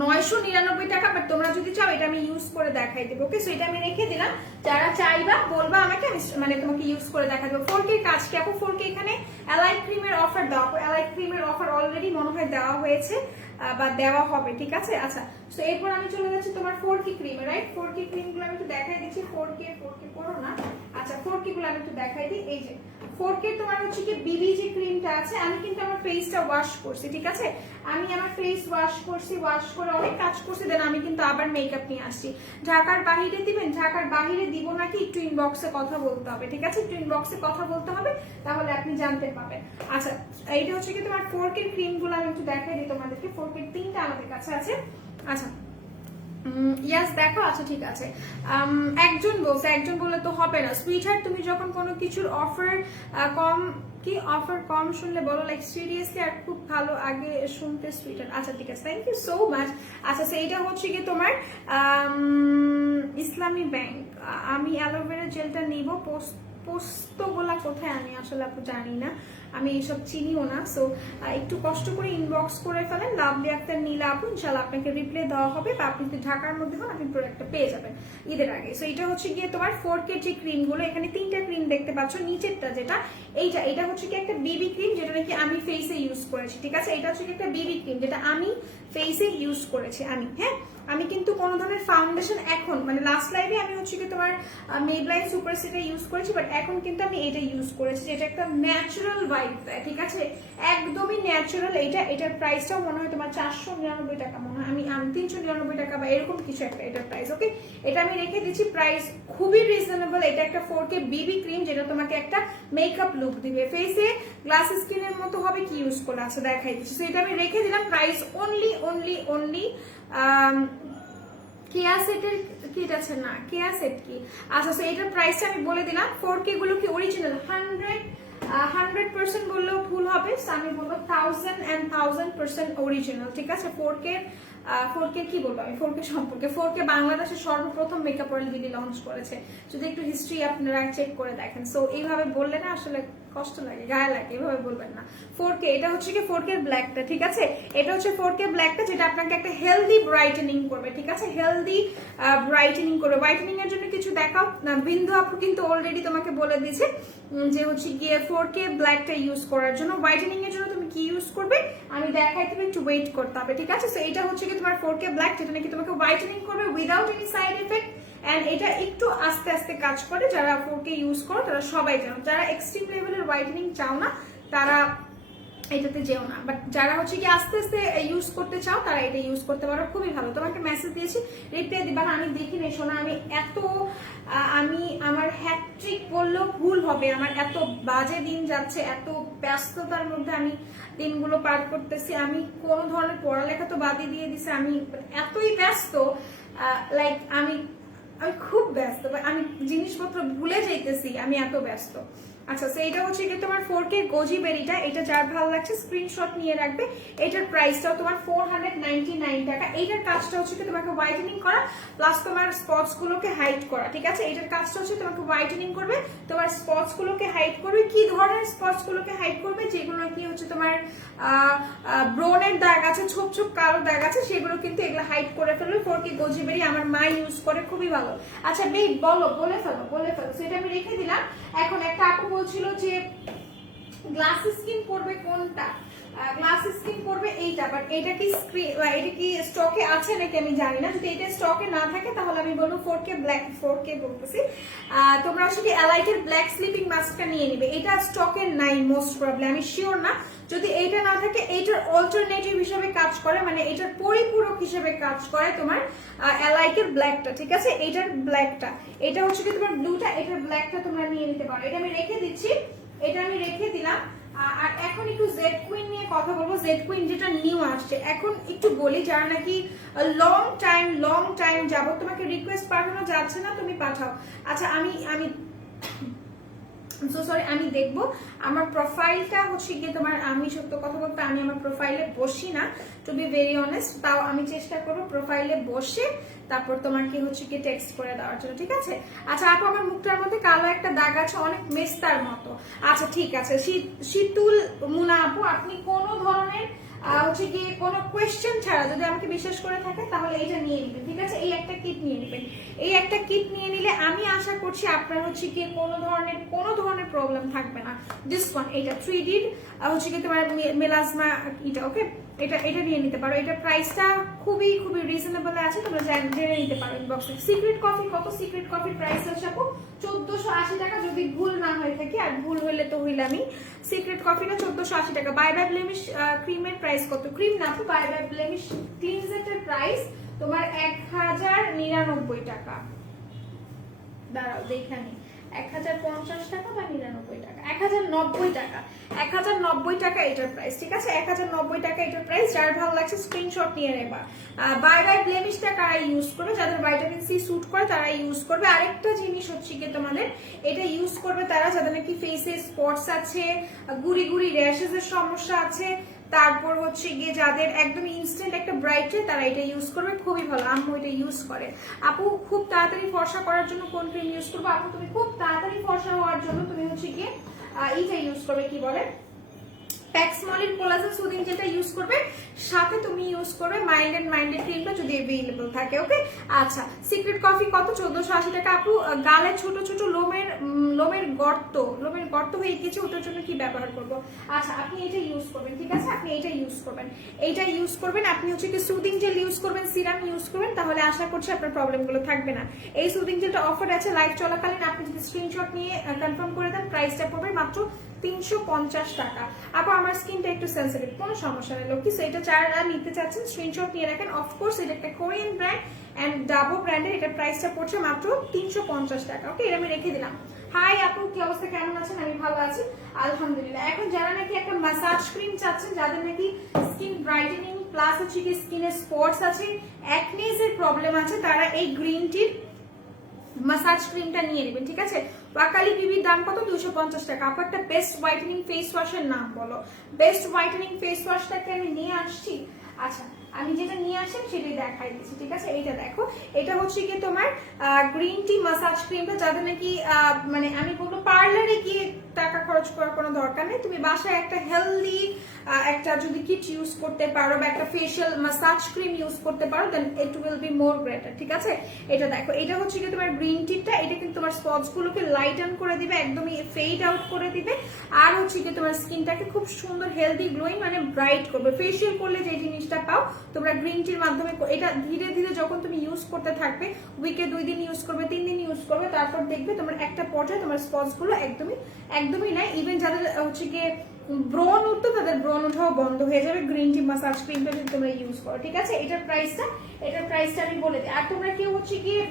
999 টাকা, বাট তোমরা যদি চাও এটা আমি ইউজ করে দেখাই দেবো, ওকে। সো এটা আমি রেখে দিলাম, যারা চাইবা বলবা আমাকে, আমি মানে তোমাকে ইউজ করে দেখা দেবো। 4K কাজ কি আপু? 4K এখানে অ্যালাইট ক্রিমের অফার দাও, অ্যালাইট ক্রিমের অফার অলরেডি মনে হয় দেওয়া হয়েছে বা দেওয়া হবে, ঠিক আছে। আচ্ছা তো এরপর আমি চলে যাচ্ছি তোমার 4K ক্রিম, রাইট? 4K ক্রিমগুলো আমি একটু দেখাই দিচ্ছি। 4K পড়ো না, আচ্ছা 4K গুলো আমি একটু দেখাই দিই। এই যে 4K তোমার হচ্ছে কি বিবি যে ক্রিমটা আছে, আমি কিন্তু আমার ফেসটা ওয়াশ করছি, ঠিক আছে। আমি আমার ফেস ওয়াশ করছি, ওয়াশ করে অনেক কাজ করছি, দেন আমি কিন্তু আবার মেকআপ নিয়ে আসছি। ঢাকার বাহিরে দিবেন, ঢাকার বাহিরে দিব নাকি একটু ইনবক্সে কথা বলতে হবে, ঠিক আছে? একটু ইনবক্সে কথা বলতে হবে, তাহলে আপনি জানতে পারবেন। আচ্ছা, এইটা হচ্ছে কি তোমার ফোরকের ক্রিমগুলো আমি একটু দেখাই দিই তোমাদেরকে। ফোরকের 3টা আমাদের কাছে আছে। আচ্ছা ইয়াস দেখো, আচ্ছা ঠিক আছে। একজন বললে তো হবে না সুইটহার্ট, তুমি যখন কোনো কিছুর অফার কম অফার কম শুনলে বলো লাইক সিরিয়াসলি আর খুব ভালো আগে শুনতে সুইটহার্ট। আচ্ছা ঠিক আছে, থ্যাংক ইউ সো মাচ। আচ্ছা সেইটা হচ্ছে কি তোমার ইসলামী ব্যাংক। আমি অ্যালোভেরা জেলটা নিব, পোস্তগুলা কোথায় আমি আসলে আপু জানি না, আমি এইসব চিনিও না। সো একটু কষ্ট করে ইনবক্স করে ফেলেন লাভলি আক্তার নীলা আপু, ইনশাল্লাহ আপনাকে রিপ্লাই দেওয়া হবে, বা আপনি যদি ঢাকার মধ্যে হন আপনি প্রোডাক্টটা পেয়ে যাবেন ঈদের আগে। সো এটা হচ্ছে গিয়ে তোমার 4K যে ক্রিমগুলো, এখানে 3টা ক্রিম দেখতে পাচ্ছ। নিচেরটা যেটা এটা হচ্ছে কি একটা বিবি ক্রিম, যেটা নাকি আমি ফেসে ইউজ করেছি, ঠিক আছে? এটা হচ্ছে কি একটা বিবি ক্রিম যেটা আমি ফেসে ইউজ করেছি আমি, হ্যাঁ। আমি কিন্তু কোনো ধরনের ফাউন্ডেশন এখন মানে লাস্ট লাইভে আমি হচ্ছে কি তোমার মেবলাইন সুপার সিটা ইউজ করেছি, বাট এখন কিন্তু আমি এটা ইউজ করেছি, যেটা একটা ন্যাচারাল ভাইব দেয়, ঠিক আছে? একদমই ন্যাচারাল। এটার প্রাইসটাও মনে হয় তোমার 499 টাকা, মনে হয় আমি 399 টাকা বা এরকম কিছু একটা এটার প্রাইস। ওকে, এটা আমি রেখে দিচ্ছি, প্রাইস খুবই রিজনেবল। এটা একটা 4K বিবি ক্রিম যেটা তোমাকে একটা মেকআপ লুক দিবে, ফেসে গ্লাস স্কিনের মতো হবে কি ইউজ করলে। আচ্ছা দেখাই দিচ্ছি। সো এটা আমি রেখে দিলাম, প্রাইস অনলি কেয়া সেটের কিট আছে না, কেয়া সেট কি? আচ্ছা এটার প্রাইসটা আমি বলে দিলাম। 4K গুলো কি অরিজিনাল 100% বললেও ভুল হবে, আমি বলবো 1000% অরিজিনাল, ঠিক আছে? 4K কি বলবো আমি 4K সম্পর্কে? 4K বাংলাদেশের সর্বপ্রথম মেকআপ অয়েল দিদি লঞ্চ করেছে, যদি একটু হিস্ট্রি আপনারা চেক করে দেখেন। সো এইভাবে বললে না আসলে কষ্ট লাগে, গায়ে লাগে, এভাবে বলবেন না। 4K এটা হচ্ছে কি 4K ব্ল্যাকটা, ঠিক আছে? এটা হচ্ছে 4K ব্ল্যাকটা, যেটা আপনাকে একটা হেলদি ব্রাইটেনিং করবে, ঠিক আছে? হেলদি ব্রাইটেনিং করবে। ব্রাইটেনিং এর জন্য কিছু দেখাও না, বিন্দু আপু কিন্তু অলরেডি তোমাকে বলে দিয়েছে যে হচ্ছে গিয়ে 4K ব্ল্যাকটা ইউজ করার জন্য। হোয়াইটেনিং এর জন্য তুমি কি ইউজ করবে আমি দেখাই, তুমি একটু ওয়েট করতে হবে, ঠিক আছে? সো এটা হচ্ছে কি তোমার 4K ব্ল্যাক, যেটা নাকি তোমাকে হোয়াইটেনিং করবে without any side effect, and এটা একটু আস্তে আস্তে কাজ করে। যারা 4K ইউজ করো তারা সবাই জানো, যারা এক্সট্রিম লেভেলের হোয়াইটেনিং চাও না তারা এটাতে যেও না, বাট যারা হচ্ছে কি আস্তে আস্তে ইউজ করতে চাও তারা এটা ইউজ করতে পারো, খুবই ভালো। তোমাকে মেসেজ দিয়েছি, রিপ্লাই দিবা না, আমি দেখি নাই শোনা। আমি আমার হ্যাট্রিক বললেও ভুল হবে, আমার এত বাজে দিন যাচ্ছে, এত ব্যস্ততার মধ্যে আমি দিনগুলো পার করতেছি। আমি কোনো ধরনের পড়ালেখা তো বাদই দিয়ে দিছি, আমি এতই ব্যস্ত, লাইক আমি খুব ব্যস্ত, আমি জিনিসপত্র ভুলে যাইতেছি, আমি এত ব্যস্ত। আচ্ছা এইটা হচ্ছে কি তোমার 4K গোজি বেরিটা, এটা যার ভালো লাগছে স্ক্রিনশট নিয়ে রাখবে। এটার প্রাইসটাও তোমার 499 টাকা। এইটার কাজটা হচ্ছে কি তোমাকে হোয়াইটেনিং করা প্লাস তোমার স্পটস গুলোকে হাইড করা, ঠিক আছে? এটার কাজটা হচ্ছে তোমাকে হোয়াইটেনিং করবে, তোমার স্পটস গুলোকে হাইড করবে। কি ধরনের স্পটস গুলোকে হাইড করবে? যেগুলো কি হচ্ছে তোমার ব্রনের দাগ আছে, ছোপ ছোপ কালো দাগ আছে, সেগুলো কিন্তু এগুলো হাইড করে ফেলবে। 4K গোজি বেরি আমার মা ইউজ করে, খুবই ভালো। আচ্ছা বেই বলে ফেলো। সেটা আমি রেখে দিলাম। এখন একটা আপু বলছিল যে গ্লাস স্কিন পড়বে কোনটা, গ্লাস স্কিন পড়বে এইটা, বাট এটা কি স্টকে আছে নাকি আমি জানি না। যদি এটা স্টকে না থাকে তাহলে আমি বলবো 4K বলতেছি, তোমরা আসলে এলাইটের ব্ল্যাক স্লিপিং মাস্কটা নিয়ে নিবে। এটা স্টকে নাই মোস্ট প্রবলেম, আমি শিওর না। যদি এইটা না থাকে এইটার অল্টারনেটিভ হিসেবে কাজ করে, মানে এটার পরিপূরক হিসেবে কাজ করে তোমার এলাইকের ব্ল্যাকটা, ঠিক আছে? এইটার ব্ল্যাকটা, এটা হচ্ছে কি তোমার ব্লুটা, এটার ব্ল্যাকটা তোমরা নিয়ে নিতে পারো। এটা আমি রেখে দিচ্ছি, এটা আমি রেখে দিলাম। আর এখন একটু জেড কুইন নিয়ে কথা বলবো। জেড কুইন যেটা নিউ আসছে, এখন একটু বলি, যারা নাকি লং টাইম যাবো তোমাকে রিকোয়েস্ট পাঠানো যাচ্ছে না, তুমি পাঠাও। আচ্ছা আমি সরি, আমি দেখবো আমার প্রোফাইলটা হচ্ছে গিয়ে তোমার, আমি সত্য কথা বলতে আমি আমার প্রোফাইলে বসি না, টু বি ভেরি অনেস্ট। তাও আমি চেষ্টা করবো প্রোফাইলে বসে তারপর তোমাকে হচ্ছে গিয়ে টেক্সট করে দেওয়ার জন্য, ঠিক আছে? আচ্ছা আপু আমার মুখটার মধ্যে কালো একটা দাগ আছে, অনেক মেস্তার মতো। আচ্ছা ঠিক আছে, শীতুল মুনা আপু, আপনি কোনো ধরনের হচ্ছে গিয়ে কোনো কোয়েশ্চেন ছাড়া যদি আমাকে বিশ্বাস করে থাকে তাহলে এইটা নিয়ে নেবেন, ঠিক আছে? এই একটা কিট নিয়ে নেবেন। এই একটা কিট নিয়ে নিলে আমি আশা করছি আপনার হচ্ছে গিয়ে কোনো ধরনের প্রবলেম থাকবে না। দিস ওয়ান, এটা 3D হচ্ছে গিয়ে তোমার মেলাজমা এটা, ওকে? এটা এটা নিয়ে নিতে পারো। এটা প্রাইসটা খুবই খুবই রিজনেবল আছে, তোমরা জেনে নিতে পারো ইনবক্সে। সিক্রেট কফি কত? সিক্রেট কফির প্রাইস আছে আপু 1480 টাকা, যদি ভুল না হয়ে থাকে, আর ভুল হইলে তো হইলামই। সিক্রেট কফিটা 1480 টাকা। বাই বাই ব্লেমিশ ক্রিমের প্রাইস কত? ক্রিম না আপু, বাই বাই ব্লেমিশ ক্লিনজেটের প্রাইস তোমার 1099 টাকা। দাঁড়াও দেখানি, 1050 টাকা বা 99 টাকা, 1090 টাকা। 1090 টাকা এটার প্রাইস, ঠিক আছে? 1090 টাকা এটার প্রাইস। যার ভালো লাগছে স্ক্রিনশট নিয়ে নেবা। বাই বাই ব্লেমিশটা কারা ইউজ করবে? যাদের ভাইটামিন সি স্যুট করে তারা ইউজ করবে। আরেকটা জিনিস হচ্ছে কি তোমাদের, এটা ইউজ করবে তারা যাদের নাকি ফেসে স্পটস আছে, গুড়ি গুড়ি র্যাশেস এর সমস্যা আছে, তারপর হচ্ছে গিয়ে যাদের একদম ইনস্ট্যান্ট একটা ব্রাইট, তারা এটা ইউজ করবে, খুবই ভালো। আম্মু এটা ইউজ করে। আপু খুব তাড়াতাড়ি ফর্সা করার জন্য কোন ক্রিম ইউজ করবো? আপু তুমি খুব তাড়াতাড়ি ফর্সা হওয়ার জন্য তুমি হচ্ছে গিয়ে এইটা ইউজ করবে, কি বলে, প্যাক্সমলিন কোলাজেন সুদিং যেটা ইউজ করবে, সাথে তুমি ইউজ করবে মাইন্ডেড ক্রিমটা যদি अवेलेबल থাকে। ওকে, আচ্ছা। সিক্রেট কফি কত? 1480 টাকা। আপু গালে ছোট ছোট লোমের গর্ত হয়ে গেছে, ওটার জন্য কি ব্যবহার করব? আচ্ছা, আপনি এটা ইউজ করবেন, ঠিক আছে? আপনি এটা ইউজ করবেন, এইটা ইউজ করবেন। আপনি হচ্ছে কি সুদিং জেল ইউজ করবেন, সিরাম ইউজ করবেন, তাহলে আশা করছি আপনার প্রবলেমগুলো থাকবে না। এই সুদিং জেলটা অফার আছে লাইভ চলাকালীন, আপনি যদি স্ক্রিনশট নিয়ে কনফার্ম করে দেন, প্রাইসটা পড়বে মাত্র 350 টাকা। আপু আমার স্কিনটা একটু সেন্সিটিভ, কোনো সমস্যা নেই লোকি, সো এটা যারা নিতে চাচ্ছেন স্ক্রিনশট নিয়ে রাখেন। অফকোর্স এটা একটা কোরিয়ান ব্র্যান্ড এন্ড ডাবো ব্র্যান্ডের, এটা প্রাইসটা পড়ছে মাত্র 350 টাকা। ওকে, এটা আমি রেখে দিলাম। হাই আপু, কি অবস্থা, কেমন আছেন? আমি ভালো আছি আলহামদুলিল্লাহ। এখন যারা নাকি একটা মাসাজ ক্রিম চাচ্ছেন, যাদের নাকি স্কিন ব্রাইটেনিং প্লাস হচ্ছে কি স্কিনের স্পটস আছে, অ্যাকনেস এর প্রবলেম আছে, তারা এই গ্রিন টির মাসাজ ক্রিমটা নিয়ে নেবেন, ঠিক আছে? ওয়াকালি বিবির দাম কত? 250 টাকা। আপনারটা বেস্ট হোয়াইটেনিং ফেস ওয়াশের নাম বলো। বেস্ট হোয়াইটেনিং ফেস ওয়াশটাকে আমি নিয়ে আসছি। আচ্ছা, আমি যেটা নিয়ে আসি সেটাই দেখাই দিচ্ছি, ঠিক আছে? এইটা দেখো, এটা হচ্ছে কি তোমার গ্রিন টি মাসাজ ক্রিমটা, যাদের নাকি মানে আমি বলবো পার্লারে গিয়ে টাকা খরচ করার কোনো দরকার নেই, তুমি বাসায় একটা হেলদি একটা যদি কিট ইউজ করতে পারো বা একটা ফেশিয়াল মাসাজ ক্রিম ইউজ করতে পারো, then it will be more better, ঠিক আছে? এটা দেখো, এটা হচ্ছে কি তোমার গ্রিন টিটা, এটা কিন্তু তোমার স্পটস গুলোকে লাইটেন করে দিবে, একদমই ফেড আউট করে দিবে, আর হচ্ছে কি তোমার স্কিনটাকে খুব সুন্দর হেলদি গ্লোয়িং মানে ব্রাইট করবে। ফেশিয়াল করলে যে জিনিসটা পাও তোমরা গ্রিন টির মাধ্যমে, এটা ধীরে ধীরে যখন তুমি ইউজ করতে থাকবে, উইকে 2 দিন ইউজ করবে, 3 দিন ইউজ করবে, তারপর দেখবে তোমার একটা পর্যায়ে তোমার স্পটস গুলো একদমই নাই। ইভেন যাদের হচ্ছে গিয়ে ব্রণ উঠতো, তাদের ব্রণ ওঠাও বন্ধ হয়ে যাবে গ্রিন টি মাসাজ ক্রিমটা যদি তোমরা ইউজ করো, ঠিক আছে? এটার প্রাইসটা আমি বলে দিই। আর তোমরা কেউ হচ্ছে গিয়ে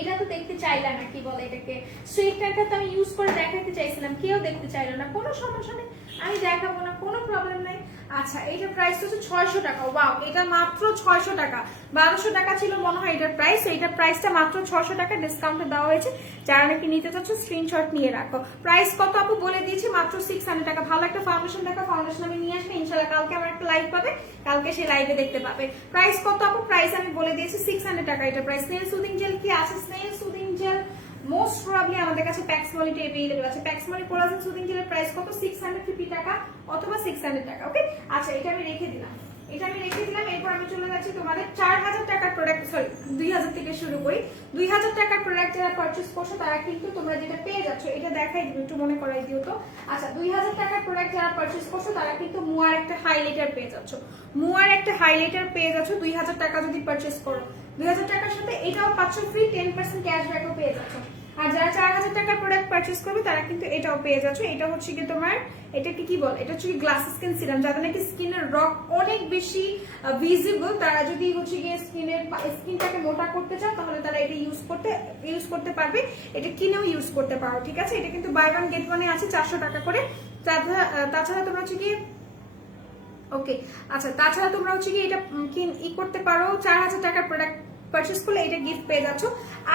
এটা তো দেখতে চাইলা না, কি বলে এটাকে, স্ট্রেটনারটা তো আমি ইউজ করে দেখাতে চাইছিলাম, কেউ দেখতে চাইলো না, কোনো সমস্যা নেই, আমি দেখাবো না, কোনো প্রবলেম নাই। আচ্ছা, এটার প্রাইস হচ্ছে 600 টাকা। ওয়াও, এটা মাত্র 600 টাকা। 1200 টাকা ছিল মনে হয় এটার প্রাইস, এইটার প্রাইসটা মাত্র 600 টাকা ডিসকাউন্টে দেওয়া হয়েছে। যারা নাকি নিতে চাচ্ছ স্ক্রিনশট নিয়ে রাখো। প্রাইস কত আপু বলে দিয়েছি, মাত্র 600 টাকা। ভালো একটা ফাউন্ডেশন দেখো, ফাউন্ডেশন আমি নিয়ে আসবে ইনশাআল্লাহ, কালকে আমার একটা লাইভ পাবে, কালকে সেই লাইভে দেখতে পাবে। প্রাইস কত আপু? প্রাইস আমি বলে দিয়েছি 600 টাকা এটা প্রাইস। স্নেল সুদিং জেল কি আছে? Snail soothing jail most probably আমাদের কাছে প্যাক্সমলিটা अवेलेबल আছে। প্যাক্সমলি কোলাজেন সুদিং জেলের প্রাইস কত? 650 টাকা অথবা 600 টাকা। ওকে, আচ্ছা, এটা আমি রেখে দিলাম। এরপর আমি চলে যাচ্ছি তোমাদের 4000 টাকার প্রোডাক্ট, সরি 2000 থেকে শুরু করি। 2000 টাকার প্রোডাক্ট যারা পারচেজ করছো তারা কিন্তু তোমরা যেটা পেয়ে যাচ্ছ, এটা দেখাই দিও, একটু মনে করাই দিও তো। আচ্ছা, 2000 টাকার প্রোডাক্ট যারা পারচেজ করছো তারা কিন্তু মুয়ার একটা হাইলাইটার পেয়ে যাচ্ছ। 2000 টাকা যদি পারচেজ করো, 2000 টাকার সাথে এটাও পাচ্ছ ফ্রি, 10% ক্যাশব্যাকও পেয়ে যাচ্ছ। আর যারা 4000 টাকার প্রোডাক্ট পারচেজ করবে তারা কিন্তু এটাও পেয়ে যাচ্ছ। এটা হচ্ছে কি তোমার, এটাকে কি বল, এটা হচ্ছে গ্লাস স্কিন সিরাম। যাদের নাকি স্কিনের রক অনেক বেশি ভিজিবল, তারা যদি হচ্ছে গিয়ে স্কিনটাকে মোটা করতে চাও, তাহলে তারা এটা ইউজ করতে পারবে। এটা কিনেও ইউজ করতে পারো, ঠিক আছে? এটা কিন্তু বাই ওয়ান গেট ওয়ানে আছে 400 টাকা করে। তাছাড়া তোমরা হচ্ছে কি, ওকে, আচ্ছা, তাছাড়া তোমরা হচ্ছে কি এটা করতে পারো, 4000 টাকার প্রোডাক্ট পারচেজ করলে এটা গিফট পেয়ে যাচ্ছ।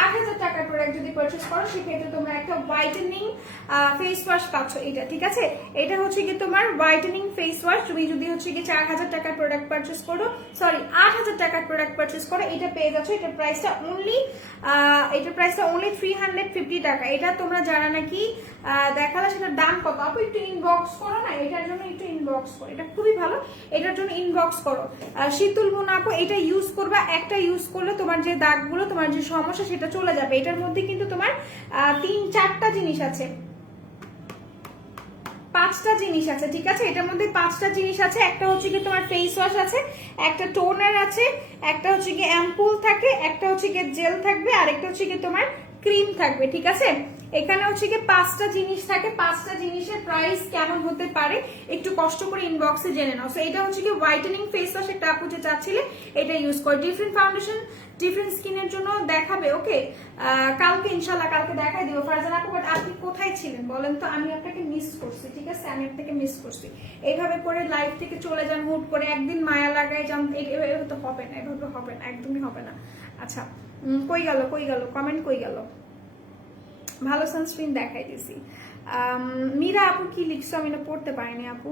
8000 টাকার প্রোডাক্ট যদি পারচেজ করো, সেক্ষেত্রে তোমরা একটা হোয়াইটেনিং ফেস ওয়াশ পাচ্ছ। এটা ঠিক আছে, এটা হচ্ছে কি তোমার হোয়াইটেনিং ফেস ওয়াশ। তুমি যদি হচ্ছে কি 4000 টাকার প্রোডাক্ট পারচেজ করো, সরি 8000 টাকার প্রোডাক্ট পারচেজ করো, এটা পেয়ে যাচ্ছ। এটার প্রাইসটা অনলি 350 টাকা। এটা তোমরা যারা নাকি দেখালে সেটার দাম কত আপু একটু ইনবক্স করো না, এটার জন্য একটু ইনবক্স করো, এটা খুবই ভালো, এটার জন্য ইনবক্স করো। শীতল বোনা আপু এটা ইউজ করবা, একটা ইউজ করলে তোমার যে দাগগুলো, তোমার যে সমস্যা সেটা চলে যাবে। এটার মধ্যে কিন্তু তোমার 3-4টা জিনিস আছে, 5টা জিনিস আছে, ঠিক আছে? এটার মধ্যে 5টা জিনিস আছে। একটা হচ্ছে কি তোমার ফেস ওয়াশ আছে, একটা টোনার আছে, একটা হচ্ছে কি অ্যাম্পুল থাকে, একটা হচ্ছে কি জেল থাকবে, আর একটা হচ্ছে কি তোমার ক্রিম থাকবে, ঠিক আছে? এখানে হচ্ছে কি 5টা জিনিস থাকে। 5টা জিনিসের প্রাইস কেমন হতে পারে একটু কষ্ট করে ইনবক্সে জেনে নাও। সো এটা হচ্ছে কি হোয়াইটেনিং ফেস ওয়াশ, একটা আপু যে চাচ্ছিলে এটা ইউজ করে। ডিফারেন্ট ফাউন্ডেশন ডিফারেন্ট স্কিনের জন্য দেখাবে, ওকে? কালকে ইনশাল্লাহ কালকে দেখাই দিব ফারজানা আপু। বাট আপনি কোথায় ছিলেন বলেন তো? আমি আপনাকে মিস করছি, ঠিক আছে? আমি আপনাকে মিস করছি। এইভাবে করে লাইফ থেকে চলে যান হুট করে, একদিন মায়া লাগাই যান, এভাবে তো হবে না, এভাবে হবে না, একদমই হবে না। আচ্ছা, কই গেল কমেন্ট, কই গেল? ভালো সানস্ক্রিন দেখাই দিছি। মীরা আপু কি লিখছো? আমি না পড়তে পারিনি আপু।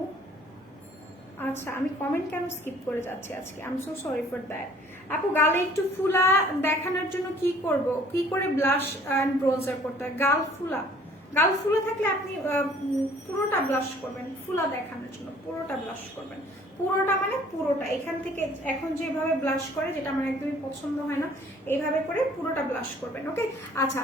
আচ্ছা, আমি কমেন্ট কেন স্কিপ করে যাচ্ছি আজকে? I am so sorry for that. আপু গালে একটু ফুলা দেখানোর জন্য কি করব? কি করে ব্লাশ এন্ড ব্রোঞ্জার করতে হয়? গাল ফুলা থাকলে আপনি পুরোটা ব্লাশ করবেন। ফুলা দেখানোর জন্য পুরোটা ব্লাশ করবেন। পুরোটা মানে পুরোটা, এখান থেকে এখন যেভাবে ব্লাশ করে, যেটা আমার একদমই পছন্দ হয় না, এইভাবে করে পুরোটা ব্লাশ করবেন, ওকে? আচ্ছা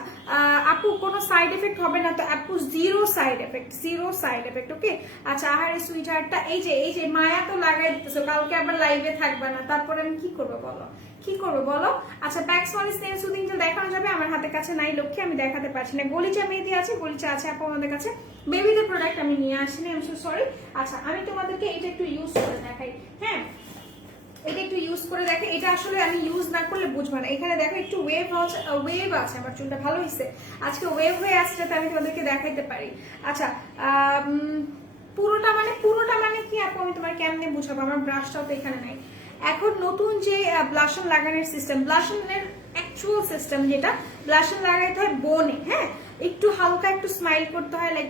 আপু কোনো সাইড এফেক্ট হবে না তো? আপু জিরো সাইড এফেক্ট, ওকে? আচ্ছা আহারে সুইটহার্টটা, এই যে মায়া তো লাগাই দিতেছো, কালকে আবার লাইভে থাকবে না, তারপরে আমি কি করবো বলো? আচ্ছা packs Molly's nail soothing jail দেখানো যাবে? আমার হাতের কাছে নাই লক্ষ্মী, আমি দেখাতে পারছি না। গলিচা মেহেদি আছে, গলিচা আছে আপু আমাদের কাছে। বেবিদের প্রোডাক্ট আমি নিয়ে আসিনি, আমি সো সরি। আচ্ছা আমি তোমাদেরকে এটা একটু ইউজ করে দেখাই, হ্যাঁ? এটা একটু ইউজ করে দেখে, এটা আসলে আমি ইউজ না করলে বুঝবো না। এখানে দেখো একটু ওয়েভ আছে, আমার চুলটা ভালো হয়েছে আজকে, ওয়েভ হয়ে আসছে, যাতে আমি তোমাদেরকে দেখাইতে পারি। আচ্ছা পুরোটা মানে কি আপু? আমি তোমার কেমনে বুঝাবো? আমার ব্রাশটাও তো এখানে নাই। এখন নতুন যে ব্লাশন লাগানোর সিস্টেম, ব্লাশনের অ্যাকচুয়াল সিস্টেম যেটা, ব্লাশন লাগাইতে হয় বোনে, হ্যাঁ? একটু হালকা একটু স্মাইল করতে হয়, লাইক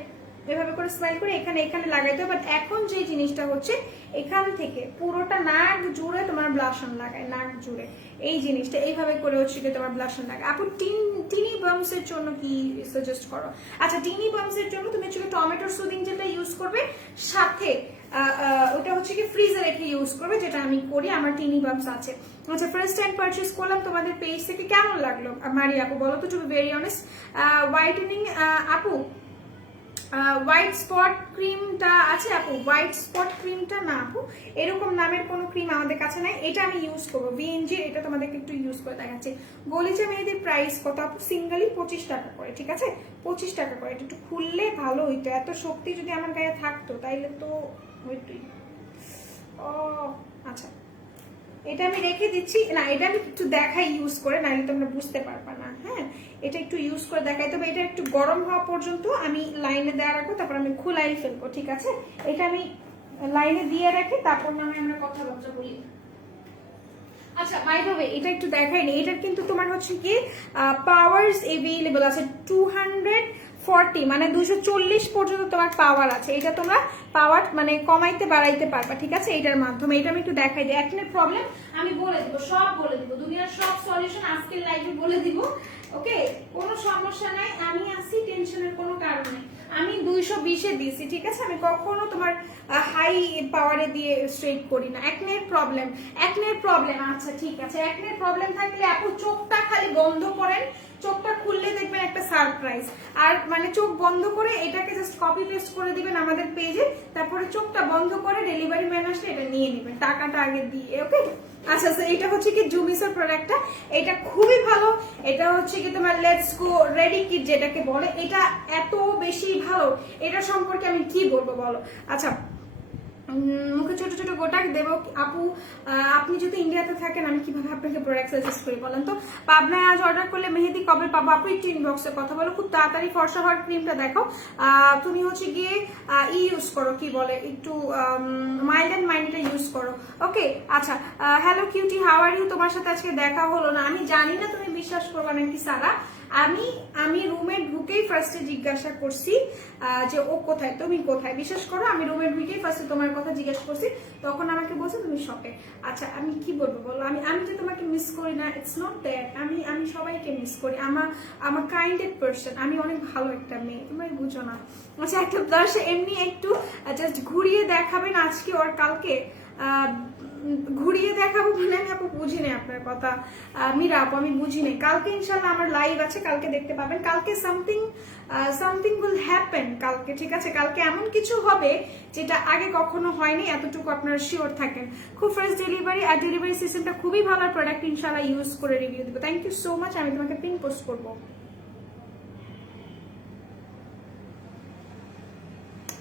এভাবে করে স্মাইল করে এখানে লাগাইতে হবে। বাট এখন যে জিনিসটা হচ্ছে, এখান থেকে পুরোটা নাক জুড়ে তোমার ব্লাশন লাগায়, নাক জুড়ে এই জিনিসটা এইভাবে করে হচ্ছে কি তোমার ব্লাশন লাগায়। আপু টিনি বামসের জন্য কি সাজেস্ট করো? আচ্ছা টিনি বামসের জন্য তুমি হচ্ছে টমেটোর সুদিং যেটা ইউজ করবে, সাথে ওটা হচ্ছে কি ফ্রিজে রেখে ইউজ করবে, যেটা আমি করি, আমার টিনি বামস আছে। আচ্ছা ফার্স্ট টাইম পারচেজ করলাম তোমাদের পেজ থেকে, কেমন লাগলো মারি আপু বলো তো? To be very honest, whitening আপু হোয়াইট স্পট ক্রিমটা আছে আপু? হোয়াইট স্পট ক্রিমটা না আপু, এরকম নামের কোনো ক্রিম আমাদের কাছে নাই। এটা আমি ইউজ করবো ভিএনজি, এটা তোমাদেরকে একটু ইউজ করে দেখাচ্ছি। গলিচা মেয়েদের প্রাইস কত আপু? সিঙ্গেলই 25 টাকা করে, ঠিক আছে? 25 টাকা করে। এটা একটু খুললে ভালো হইতো, এত শক্তি যদি আমার গায়ে থাকতো তাইলে তো হইতোই। ও আচ্ছা, এটা আমি রেখে দিচ্ছি না, এটা আমি একটু দেখাই ইউজ করে, নাহলে তোমরা বুঝতে পারবা না, হ্যাঁ? এটা একটু ইউজ করে দেখাই, তবে এটা একটু গরম হওয়া পর্যন্ত আমি লাইনে দেওয়া রাখবো, তারপর আমি খুলাই ফেলবো, ঠিক আছে? এটা আমি লাইনে দিয়ে রাখি, তারপর মানে আমরা কথাবার্তা বলি। আচ্ছা বাই দ্য ওয়ে, এটা একটু দেখাই নি, এটার কিন্তু তোমার হচ্ছে কি পাওয়ারস এভেইলেবল আছে 240, মানে 240 পর্যন্ত তোমার পাওয়ার আছে। এটা তোমরা পাওয়ার মানে কমাইতে বাড়াইতে পারবা, ঠিক আছে? এটার মাধ্যমে এটা আমি একটু দেখাই দিই। একনের প্রবলেম আমি বলে দিব, সব বলে দিব, দুনিয়ার সব সলিউশন আজকের লাইভে বলে দিব, ওকে? কোনো সমস্যা নাই, আমি আছি, টেনশনের কোনো কারণ নেই। আমি 220-এ দিয়েছি, ঠিক আছে? আমি কখনো তোমার হাই পাওয়ারে দিয়ে স্ট্রেট করি না। একনের প্রবলেম, আচ্ছা ঠিক আছে। একনের প্রবলেম থাকলে আপু চোখটা খালি বন্ধ করেন, চোখটা খুললে দেখবেন একটা সারপ্রাইজ। আর মানে চোখ বন্ধ করে এটাকে জাস্ট কপি পেস্ট করে দিবেন আমাদের পেজে, তারপরে চোখটা বন্ধ করে ডেলিভারি ম্যান আসলে এটা নিয়ে নেবেন, টাকাটা আগে দিয়ে, ওকে? আচ্ছা এটা হচ্ছে কি জুমিসের প্রোডাক্টটা, এটা খুবই ভালো। এটা হচ্ছে কি তোমার লেটস গো রেডি কিট যেটাকে বলে, এটা এত বেশি ভালো, এটা সম্পর্কে আমি কি বলবো বলো? আচ্ছা মুখে ছোট ছোট গোটা দেবো আপু, আপনি যদি ইন্ডিয়াতে থাকেন আমি কিভাবে আপনাকে প্রোডাক্ট সাজেস্ট করি বলেন তো? পাবনায় আজ অর্ডার করলে মেহেদি কবে পাবো আপু? একটু ইনবক্সে কথা বলো, খুব তাড়াতাড়ি ফর্সা হওয়ার ক্রিমটা দেখো। তুমি হচ্ছে গিয়ে ইউজ করো, কি বলে, একটু মাইল্ড অ্যান্ড মাইন্ডটা ইউজ করো, ওকে? আচ্ছা hello cutie, how are you? তোমার সাথে আজকে দেখা হলো না, আমি জানি না তুমি বিশ্বাস করবে নাকি সারা, আমি রুমে ঢুকেই ফার্স্টে জিজ্ঞাসা করছি যে ও কোথায়, তুমি কোথায়। বিশ্বাস করো আমি রুমে ঢুকেই ফার্স্টে তোমার কথা জিজ্ঞাসা করছি, তখন আমাকে বলছো তুমি শপে। আচ্ছা আমি কি বলবো বলো? আমি যে তোমাকে মিস করি না, ইটস নট দ্যাট, আমি সবাইকে মিস করি। আমার কাইন্ডেড পার্সন, আমি অনেক ভালো একটা মেয়ে, তুমি বুঝো না। আচ্ছা একটা ব্লাশ এমনি একটু জাস্ট ঘুরিয়ে দেখাবেন আজকে ওর কালকে, ঘুরিয়ে দেখাবো মানে আমি আপু বুঝি নাই আপনার কথা মীরা আপু, আমি বুঝি নাই। কালকে ইনশাল্লাহ আমার লাইভ আছে, কালকে দেখতে পাবেন। কালকে সামথিং উইল হ্যাপেন কালকে, ঠিক আছে? কালকে এমন কিছু হবে যেটা আগে কখনো হয়নি, এতটুকু আপনারা শিওর থাকেন। খুব ফ্রেশ ডেলিভারি, আর ডেলিভারি সিস্টেমটা খুবই ভালো, প্রোডাক্ট ইনশাল্লাহ ইউজ করে রিভিউ দেবো। Thank you so much. আমি তোমাকে পিন পোস্ট করবো,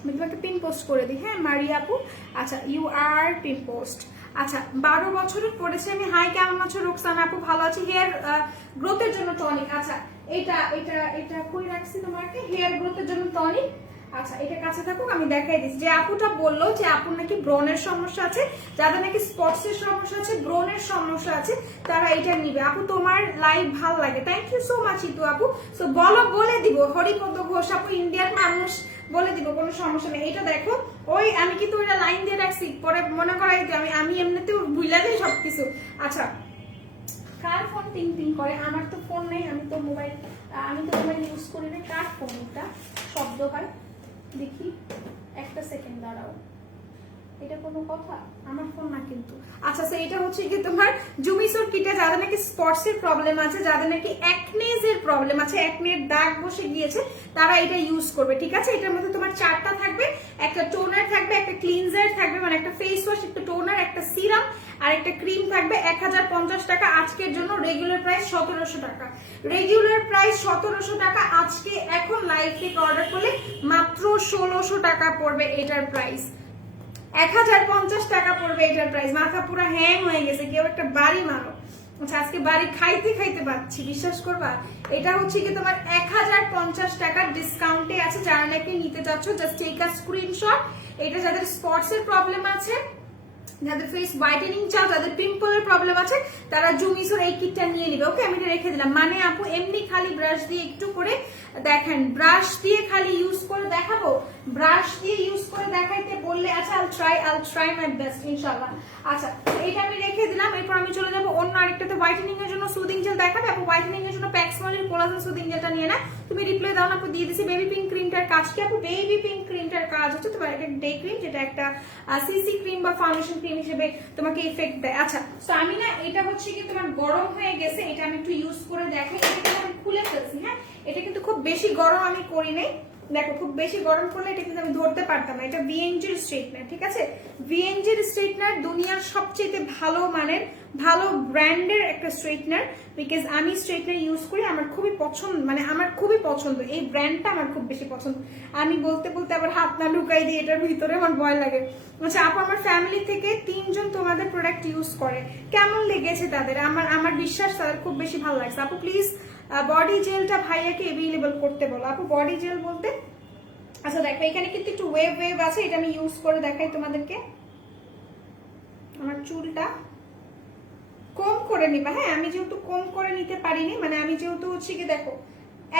আমি তোমাকে পিন পোস্ট করে দিই। হ্যাঁ মারিয়া আপু, আচ্ছা ইউ আর পিন পোস্ট। আচ্ছা 12 বছরের পড়েছে আমি। হাই কেমন আছো রোকসানা আপু? ভালো আছি। হেয়ার গ্রোথের জন্য টনিক। আচ্ছা এটা এটা এটা কই রাখছি তোমাকে? হেয়ার গ্রোথের জন্য টনিক। আচ্ছা এটা কাছে থাকুক, আমি দেখাই দিচ্ছি। যে আপুটা বললো যে আপুর নাকি ব্রনের সমস্যা আছে, যাদের নাকি স্পটসের সমস্যা আছে, ব্রনের সমস্যা আছে, তারা এটা নিবে। আপু তোমার লাইভ ভালো লাগে, thank you so much Itu আপু। সো বলো, বলে দিব। হরিপদ ঘোষ আপু ইন্ডিয়ান মানুষ, বলে দিব, কোনো সমস্যা নেই। এটা দেখো, ওই আমি কিন্তু ওইটা লাইন দিয়ে রাখছি, পরে মনে করাই দিই। আমি এমনিতেও ভুলে যাই সবকিছু। আচ্ছা কার ফোন টিং টিং করে? আমার তো ফোন নেই, আমি তো মোবাইল ইউজ করি না। কার ফোন এটা শব্দ হয়? দেখি একটা সেকেন্ড দাঁড়াও, এটা কোনো কথা? আমার ফোন না কিন্তু। আচ্ছা এটা হচ্ছে কি তোমার জুমিসোর কিটে, যাদের নাকি স্পটস এর প্রবলেম আছে, যাদের নাকি অ্যাকনেজ এর প্রবলেম আছে, অ্যাকনের দাগ বসে গিয়েছে, তারা এটা ইউজ করবে, ঠিক আছে? এটার মধ্যে তোমার 4টা থাকবে, একটা টোনার থাকবে, একটা ক্লিনজার থাকবে, মানে একটা ফেস ওয়াশ, একটা টোনার, একটা সিরাম আর একটা ক্রিম থাকবে। 1050 টাকা আজকের জন্য। রেগুলার প্রাইস 1700 টাকা। রেগুলার প্রাইস 1700 টাকা। আজকে এখন লাইভ থেকে অর্ডার করলে মাত্র 1600 টাকা পড়বে এটার প্রাইস। 1050 টাকা পড়বে এটার প্রাইস। মাথা পুরো হ্যাং হয়ে গেছে, কেউ একটা বাড়ি মারো। আচ্ছা আজকে বাড়ি খাইতে খাইতে পাচ্ছি, বিশ্বাস করবা? এটা হচ্ছে কি তোমার 1050 টাকা ডিসকাউন্টে আছে। যারা নাকি নিতে চাচ্ছ জাস্ট টেক আ স্ক্রিনশট। এটা যাদের স্পটস এর প্রবলেম আছে, যাদের ফেস হোয়াইটেনিং চাও, যাদের পিম্পলের প্রবলেম আছে, তারা জুমিসোর এই কিটটা নিয়ে নিবে। ওকে আমি এটা রেখে দিলাম। মানে আপু এমনি খালি ব্রাশ দিয়ে একটু করে দেখেন, ব্রাশ দিয়ে খালি ইউজ করে দেখাবো, ব্রাশ দিয়ে ইউজ করে দেখাইতে বললে আচ্ছা আল ট্রাই মাই বেস্ট ইনশাআল্লাহ। আচ্ছা এটা আমি রেখে দিলাম। এরপর আমি চলে যাবো অন্য আরেকটাতে। হোয়াইটেনিং এর জন্য সুদিং জেল দেখাবে আপু? হোয়াইটেনিং এর জন্য প্যাক্সমলের কোলাজেন সুদিং জেলটা নিয়ে না, তুমি রিপ্লাই দাও না আপু, দিয়ে দিছি। বেবি পিঙ্ক ক্রিমটার কাজ কি আপু? বেবি পিঙ্ক ক্রিমটার কাজ হচ্ছে তোমার একটা ডে ক্রিম, যেটা একটা সিসি ক্রিম বা ফাউন্ডেশন ক্রিম হিসেবে তোমাকে ইফেক্ট দেয়। আচ্ছা তো আমি না, এটা হচ্ছে কি তোমার গরম হয়ে গেছে, এটা আমি একটু ইউজ করে দেখাই। এটা আমি খুলে ফেলছি। হ্যাঁ এটা কিন্তু খুব বেশি গরম আমি করি নাই। দেখো খুব বেশি গরম করলে এটা কিন্তু আমি ধরতে পারতাম না। এটা ভিএনজির স্ট্রেটনার, ঠিক আছে? ভিএনজির স্ট্রেটনার দুনিয়ার সবচেয়ে ভালো মানের, ভালো ব্র্যান্ডের একটা স্ট্রেটনার। বিকজ আমি স্ট্রেটনার ইউজ করি, আমার খুবই পছন্দ, মানে আমার খুবই পছন্দ এই ব্র্যান্ডটা, আমার খুব বেশি পছন্দ। আমি বলতে বলতে আবার হাত না ঢুকাই দিই এটার ভিতরে, আমার ভয় লাগে। আচ্ছা আপু আমার ফ্যামিলি থেকে 3 জন তোমাদের প্রোডাক্ট ইউজ করে, কেমন লেগেছে তাদের? আমার বিশ্বাস তাদের খুব বেশি ভালো লাগছে। আপু প্লিজ বডি জেলটা ভাইয়াকে অ্যাভেলেবল করতে বলো। আপু বডি জেল বলতে, আচ্ছা দেখো এখানে কিন্তু একটু ওয়েভ আছে, এটা আমি ইউজ করে দেখাই তোমাদেরকে। আমার চুলটা কম করে নিবা। হ্যাঁ আমি যেহেতু কম করে নিতে পারিনি, মানে আমি যেহেতু হচ্ছে কি দেখো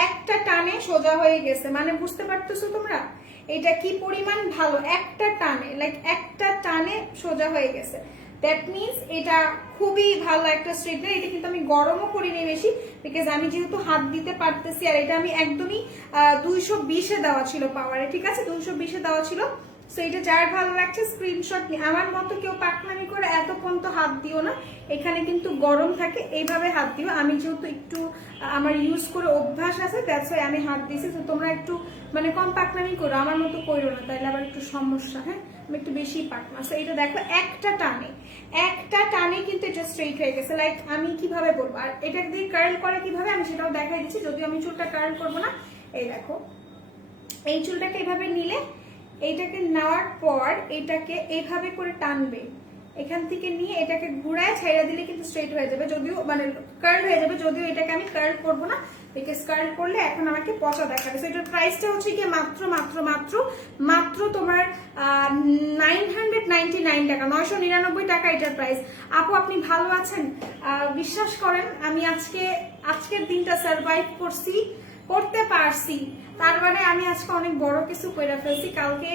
একটা টানে সোজা হয়ে গেছে, মানে বুঝতে পারতেছো তোমরা এটা কি পরিমাণ ভালো? একটা টানে, লাইক একটা টানে সোজা হয়ে গেছে। দ্যাট মিনস এটা খুবই ভালো একটা স্ট্রেটনার। এটা কিন্তু আমি গরমও করিনি বেশি, বিকজ আমি যেহেতু হাত দিতে পারতেছি। আর এটা আমি একদমই 220-এ দেওয়া ছিল পাওয়ারে, ঠিক আছে? 220-এ দেওয়া ছিল। সো এটা যার ভালো লাগছে স্ক্রিনশট নিয়ে। আমার মতো কেউ পাকনামি করে এতক্ষণ তো হাত দিও না, এখানে কিন্তু গরম থাকে, এইভাবে হাত দিও। আমি যেহেতু একটু আমার ইউজ করে অভ্যাস আছে, দ্যাটস ওয়াই আমি হাত দিয়েছি। তো তোমরা একটু মানে কম পাকনামি করো, আমার মতো করো না, তাইলে আবার একটু সমস্যা। হ্যাঁ আমি একটু বেশি পাকনা। সো এটা দেখো একটা টানে কিন্তু এটা স্ট্রেট হয়ে গেছে। লাইক আমি কিভাবে বলবো, আর এটা দিয়ে কার্ল করে কিভাবে আমি সেটাও দেখাই দিচ্ছি, যদিও আমি চুলটা কার্ল করবো না। এই দেখো এই চুলটাকে এভাবে নিলে, এইটাকে নেওয়ার পর এটাকে এইভাবে করে টানবে, এখান থেকে নিয়ে এটাকে ঘুরায় ছাইড়া দিলে কিন্তু স্ট্রেট হয়ে যাবে, যদিও মানে কার্ল হয়ে যাবে। যদিও এটাকে আমি কার্ল করবো না, বিকজ কার্ল করলে এখন আমাকে পচা দেখাবে। সো এটার প্রাইসটা হচ্ছে কি মাত্র মাত্র মাত্র মাত্র তোমার 999 টাকা, 999 টাকা এটার প্রাইস। আপু আপনি ভালো আছেন? বিশ্বাস করেন আমি আজকের দিনটা সার্ভাইভ করতে পারছি, তার মানে আমি আজকে অনেক বড় কিছু করে ফেলছি। কালকে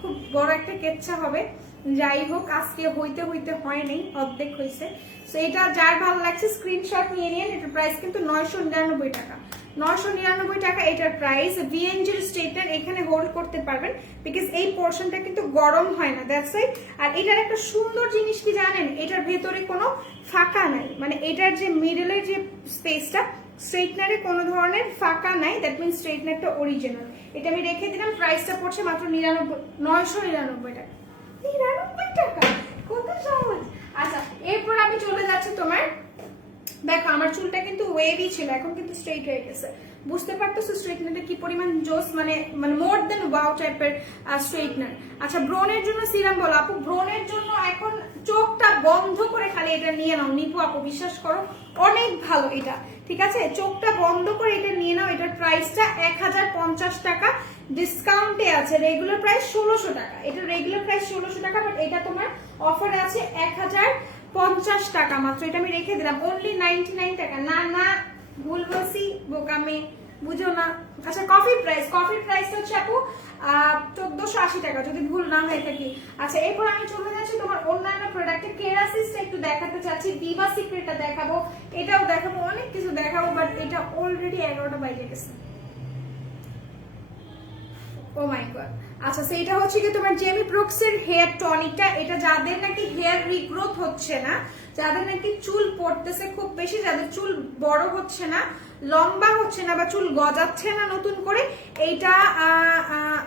খুব বড় একটা কেচ্ছা হবে, যাই হোক আজকে হইতে হইতে হয় নাই, অর্ধেক হয়েছে। সো এটা যার ভালো লাগছে স্ক্রিনশট নিয়ে নিন। এটার প্রাইস কিন্তু 999 টাকা, 999 টাকা এটার প্রাইস। ভিএনজির স্ট্রেটনার এখানে হোল্ড করতে পারবেন, বিকজ এই পোর্শনটা কিন্তু গরম হয় না, দ্যাটস ওয়াই। আর এটার একটা সুন্দর জিনিস কি জানেন, এটার ভেতরে কোনো ফাঁকা নাই, মানে এটার যে মিডলের যে স্পেসটা, স্ট্রেটনারে কোনো ধরনের ফাঁকা নাই, দ্যাট মিনস স্ট্রেটনারটা অরিজিনাল। এটা আমি রেখে দিলাম, প্রাইসটা পড়ছে মাত্র 999 টাকা। 99 টাকা, কত সহজ। আচ্ছা, এরপর আমি চলে যাচ্ছি তোমার, দেখো আমার চুলটা কিন্তু ওয়েভি ছিল, এখন কিন্তু স্ট্রেট হয়ে গেছে, বুঝতে পারতেছো স্ট্রেটনারটা কি পরিমাণ জোস, মানে মোর দেন ওয়াও টাইপের স্ট্রেটনার। আচ্ছা, ব্রনের জন্য সিরাম বলো আপু। ব্রনের জন্য এখন চোখটা বন্ধ করে খালি এটা নিয়ে নাও নিপু আপু, বিশ্বাস করো অনেক ভালো এটা, ঠিক আছে? চোখটা বন্ধ করে এটা নিয়ে নাও। এটার প্রাইসটা 1050 টাকা, ডিসকাউন্টে আছে, রেগুলার প্রাইস 1600 টাকা। এটা রেগুলার প্রাইস 1600 টাকা, বাট এটা তোমার অফারে আছে 1050 টাকা মাত্র। এটা আমি রেখে দিলাম অনলি 99 টাকা। না না, ভুল বলছি, বোকামে বুঝো না। আচ্ছা, কফির প্রাইস হচ্ছে আপু 1480 টাকা, যদি ভুল না হয়ে থাকি। আচ্ছা, এরপর আমি চলে যাচ্ছি তোমার অন্যান্য প্রোডাক্টে। কেরাসিসটা একটু দেখাতে চাচ্ছি, ভিভা সিক্রেটটা দেখাবো, এটাও দেখাবো, অনেক কিছু দেখাবো, বাট এটা অলরেডি 11টা বাজে গেছে। ও মাই গড। আচ্ছা, সেইটা হচ্ছে কি তোমার জেমি ব্রুকসের হেয়ার টনিকটা। এটা যাদের নাকি হেয়ার রিগ্রোথ হচ্ছে না, যাদের নাকি চুল পড়তেছে খুব বেশি, যাদের চুল বড় হচ্ছে না, লম্বা হচ্ছে না, বা চুল গজাচ্ছে না নতুন করে, এইটা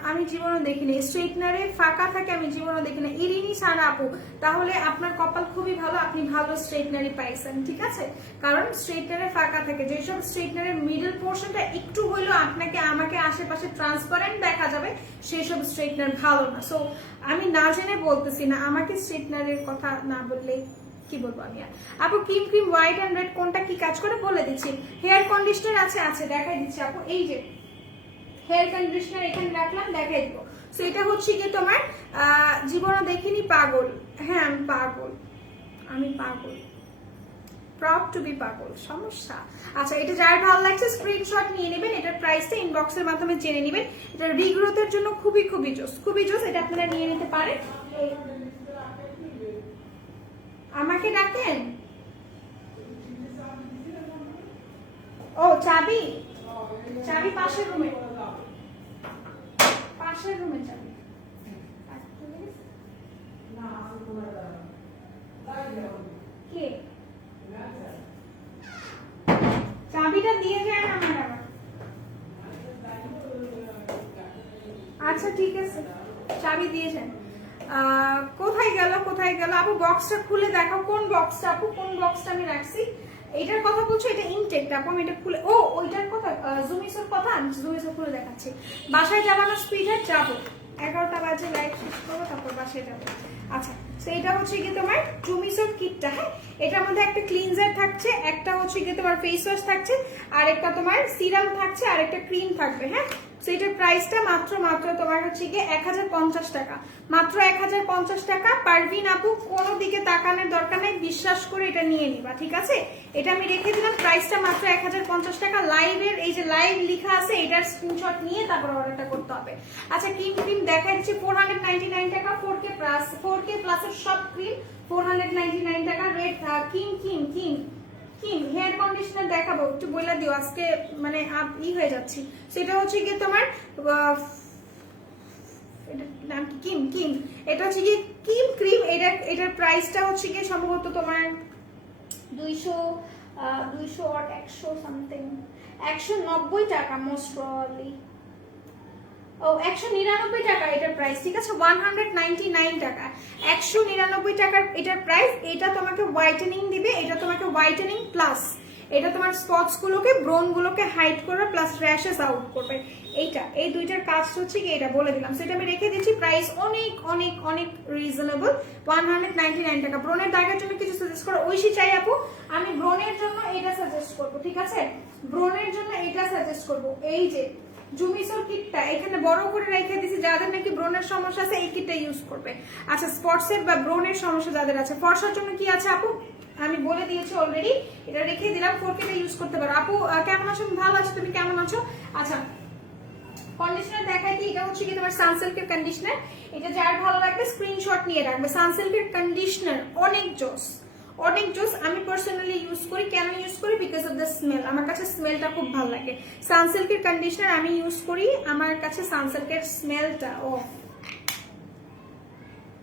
আমি জীবনে দেখিনি। স্ট্রেটনারে ফাঁকা থাকে আমি জীবনে দেখিনি। ইরিনি সারা আপু, তাহলে আপনার কপাল খুবই ভালো, আপনি ভালো স্ট্রেটনারই পাইছেন, ঠিক আছে? কারণ স্ট্রেটনারে ফাঁকা থাকে, যেসব স্ট্রেটনারের মিডল পোর্শনটা একটু হইলেও আপনাকে আমাকে আশেপাশে ট্রান্সপারেন্ট দেখা যাবে, সেই সব স্ট্রেটনার ভালো না। সো আমি না জেনে বলতেছি না, আমাকে স্ট্রেটনারের কথা না বললেই কি বলবো আমি। আপু ক্রিম হোয়াইট এন্ড রেড কোনটা কি কাজ করে বলে দিচ্ছি। হেয়ার কন্ডিশনার আছে দেখাই দিচ্ছি আপু, এই যে হেয়ার কন্ডিশনার এখানে রাখলাম, দেখাই দিব। সো এটা হচ্ছে কি তোমার জীবনে দেখিনি পাগল। হ্যাঁ, আমি পাগল, প্রাউড টু বি পাগল, সমস্যা। আচ্ছা, এটা যার ভালো লাগছে স্ক্রিনশট নিয়ে নেবেন, এটার প্রাইসটা ইনবক্সের মাধ্যমে জেনে নেবেন। এটা রিগ্রোথের জন্য খুবই জোস, এটা আপনারা নিয়ে নিতে পারেন। আমাকে ডাকেন? ও চাবি পাশের রুমে চাবি। কে চাবিটা দিয়ে যায় না আমার আবার? আচ্ছা ঠিক আছে, চাবি দিয়ে যান। কোথায় গেল আপু? বক্সটা খুলে দেখাও, কোন বক্সটা আপু, কোন বক্সটা আমি রাখছি? এটার কথা বলছো? এটা ইনটেক আপু, আমি এটা খুলে, ও ওইটার কথা, জুমিসের কথা, আমি জুমিসের খুলে দেখাচ্ছি। বাসায় যাবো না, স্পিডে যাবো, 11টা বাজে লাইভ শেষ করবো, তারপর বাসায় যাবো। আচ্ছা, তো এটা হচ্ছে কি তোমার জুমিসের কিটটা। হ্যাঁ, এটার মধ্যে একটা ক্লিনজার থাকছে, একটা হচ্ছে কি তোমার ফেস ওয়াশ থাকছে, আর একটা তোমার সিরাম থাকছে, আর একটা ক্রিম থাকবে। হ্যাঁ, তো এটার প্রাইসটা মাত্র তোমার হচ্ছে গিয়ে 1050 টাকা, মাত্র 1050 টাকা। পারভিন আপু কোনো দিকে তাকানোর দরকার নেই, বিশ্বাস করে এটা নিয়ে নিবা, ঠিক আছে? এটা আমি রেখে দিলাম, প্রাইসটা মাত্র 1050 টাকা। লাইভের এই যে লাইভ লেখা আছে, এটার স্ক্রিনশট নিয়ে তারপর অর্ডারটা করতে হবে। আচ্ছা, ক্রিম দেখাই দিচ্ছি 499 টাকা, 4K প্লাসের সব ক্রিম 499 টাকা। রেড কিম হেয়ার কন্ডিশনার দেখাবো, একটু বলে দিও, আজকে মানে হয়ে যাচ্ছি। সেটা হচ্ছে কি তোমার নাম কি, কিম, এটা হচ্ছে কি কিম ক্রিম। এটার প্রাইসটা হচ্ছে কি সম্ভবত তোমার 200 আর 100 সামথিং, 190 টাকা মোস্ট প্রবাবলি। ও 199 টাকা এটার প্রাইস, ঠিক আছে? 199 টাকা, 199 টাকার এটার প্রাইস। এটা তোমাকে হোয়াইটেনিং দিবে, এটা তোমাকে হোয়াইটেনিং প্লাস এটা তোমার স্পটস গুলোকে, ব্রোন গুলোকে হাইড করবে, প্লাস র্যাশেস আউট করবে। এই দুইটার কাজ হচ্ছে কি, এটা বলে দিলাম। সেটা আমি রেখে দিচ্ছি, প্রাইস অনেক রিজনেবল, 199 টাকা। ব্রোনের দাগের জন্য কিছু সাজেস্ট করো? ঐশী চাই আপু, আমি ব্রোনের জন্য এটা সাজেস্ট করবো, ঠিক আছে? ব্রোনের জন্য এটা সাজেস্ট করবো, এই যে জুমিসোর কিটটা এখানে বড় করে রেখে দিয়েছি, যাদের নাকি ব্রনের সমস্যা আছে এই কিটটা ইউজ করবে। আচ্ছা, স্পটসের বা ব্রনের সমস্যা যাদের আছে, ফর্সার জন্য কি আছে আপু আমি বলে দিয়েছি অলরেডি, এটা রেখে দিলাম, 4K ইউজ করতে পারো। আপু কেমন আছো? ভালো আছো, তুমি কেমন আছো? আচ্ছা, কন্ডিশনার দেখাই কি, এটা হচ্ছে কি তোমার সানসিল্কের কন্ডিশনার। এটা যার ভালো লাগবে স্ক্রিনশট নিয়ে রাখবে। সানসিল্কের কন্ডিশনার অনেক জোস, অনেক জোস। আমি পার্সোনালি ইউজ করি, কেন ইউজ করি? Because of the smell. আমার কাছে স্মেলটা খুব ভালো লাগে। সানসিল্কের কন্ডিশনার আমি ইউজ করি, আমার কাছে সানসিল্কের স্মেলটা ও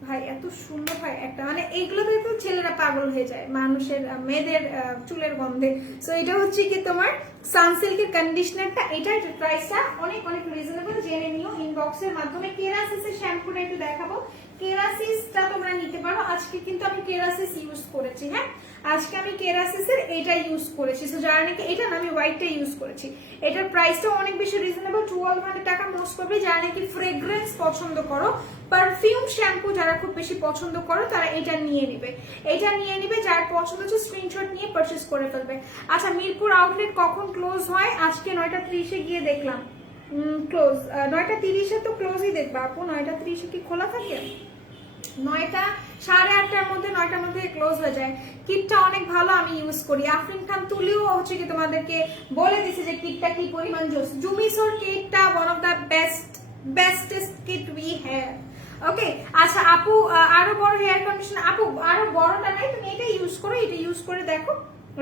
ভাই এত সুন্দর হয় একটা, মানে এইগুলোতে তো ছেলেরা পাগল হয়ে যায় মানুষের, মেয়েদের চুলের গন্ধে। সো এটা হচ্ছে কি তোমার সানসিল্কের কন্ডিশনারটা, এটার প্রাইসটা অনেক অনেক রিজনেবল, জেনে নিও ইনবক্সের মাধ্যমে। কেরাসিসের শ্যাম্পুটা একটু দেখাবো, কেরাসিসটা তোমরা নিতে পারো। আজকে কিন্তু আমি কেরাসিস ইউজ করেছি, হ্যাঁ আজকে আমি কেরাসিসের এটা ইউজ করেছি। সো যারা নাকি এটা না, আমি হোয়াইটটা ইউজ করেছি। এটার প্রাইসটাও অনেক বেশি রিজনেবল, 1200 টাকা মোস্ট প্রবলি। যারা নাকি ফ্রেগ্রেন্স পছন্দ করো, পারফিউম শ্যাম্পু যারা খুব বেশি পছন্দ করো, তারা এটা নিয়ে নিবে। এটা নিয়ে নিবে, যার পছন্দ হচ্ছে স্ক্রিনশট নিয়ে পারচেজ করে ফেলবে। আচ্ছা, মিরপুর আউটলেট কখন ক্লোজ হয়? আজকে 9:30-এ গিয়ে দেখলাম ক্লোজ। 9:30-এ তো ক্লোজই দেখবা আপু, 9:30-এ কি খোলা থাকে? 9টা 8:30-টার মধ্যে, 9টার মধ্যে ক্লোজ হয়ে যায়। কিটটা অনেক ভালো, আমি ইউজ করি। আফরিন খান তুলিও হচ্ছে কি তোমাদেরকে বলে দিছে যে কিটটা কি পরিমাণ জোস। জুমিসোর কিটটা one of the bestest kit we have. Okay আচ্ছা আপু, আরো বড় হেয়ার কন্ডিশনার, আপু আরো বড়টা নাই, তুমি এটা ইউজ করো, এটা ইউজ করে দেখো,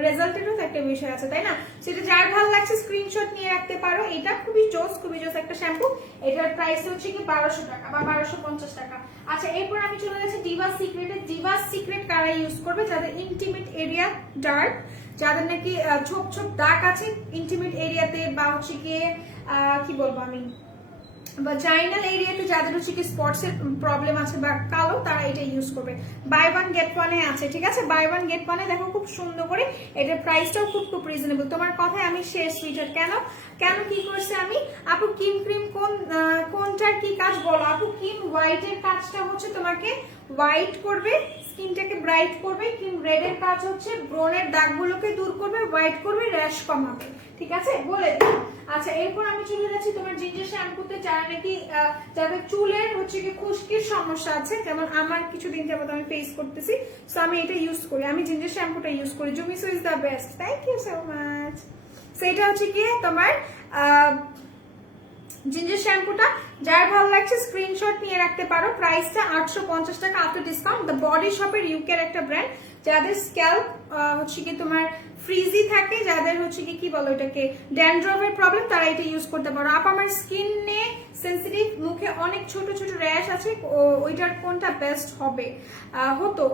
রেজাল্টেরও তো একটা বিষয় আছে তাই না? সেটা যার ভালো লাগছে স্ক্রিনশট নিয়ে রাখতে পারো। এটা খুবই জোস একটা শ্যাম্পু। এটার প্রাইস হচ্ছে কি 1200 টাকা বা 1250 টাকা। আচ্ছা এরপর আমি চলে যাচ্ছি ডিভাস সিক্রেটে। ডিভাস সিক্রেট কারা ইউজ করবে? যাদের ইন্টিমেট এরিয়া ডার্ক, যাদের নাকি ছোপ ছোপ দাগ আছে ইন্টিমেট এরিয়াতে, বা হচ্ছে গিয়ে কি বলবো আমি, ভাজাইনাল এরিয়াতে যাদের হচ্ছে কি স্পটস এর প্রবলেম আছে বা কালো, তারা এটা ইউজ করবে। বাই ওয়ান গেট ওয়ানে আছে, ঠিক আছে? বাই ওয়ান গেট ওয়ানে দেখো খুব সুন্দর করে, এটার প্রাইসটাও খুব রিজনেবল। তোমার কথায় আমি শেষ সুইটার কেন কি করছে আমি? আপু কিম ক্রিম কোনটার কি কাজ বলো? আপু কিম হোয়াইটের কাজটা হচ্ছে তোমাকে হোয়াইট করবে, স্কিনটাকে ব্রাইট করবে। কিম রেড এর কাজ হচ্ছে ব্রনের দাগগুলোকে দূর করবে, হোয়াইট করবে, র্যাশ কমাবে, ঠিক আছে বলে দিই। আচ্ছা এরপর আমি চলে যাচ্ছি তোমার জিঞ্জার শ্যাম্পুতে। যারা নাকি যাদের চুলের হচ্ছে কি খুশকির সমস্যা আছে, যেমন আমার কিছুদিন যাবত আমি ফেস করতেছি, সো আমি এটা ইউজ করি, আমি জিঞ্জার শ্যাম্পুটা ইউজ করি। জুমিসো is the best, thank you so much. সেটা হচ্ছে কি তোমার জিঞ্জার শ্যাম্পুটা যার ভালো লাগছে স্ক্রিনশট নিয়ে রাখতে পারো। প্রাইসটা 850 টাকা আফটার ডিসকাউন্ট। দ্য বডি শপের ইউকের একটা ব্র্যান্ড। যাদের স্ক্যাল্প হচ্ছে কি তোমার ফ্রিজি থাকে, যাদের হচ্ছে কি বলো এটাকে ড্যান্ড্রফের প্রবলেম, তারা এটা ইউজ করতে পারো। আপ আমার স্কিনে সেন্সিটিভ, মুখে অনেক ছোট ছোট র্যাশ আছে, ওইটার কোনটা বেস্ট হবে? হতো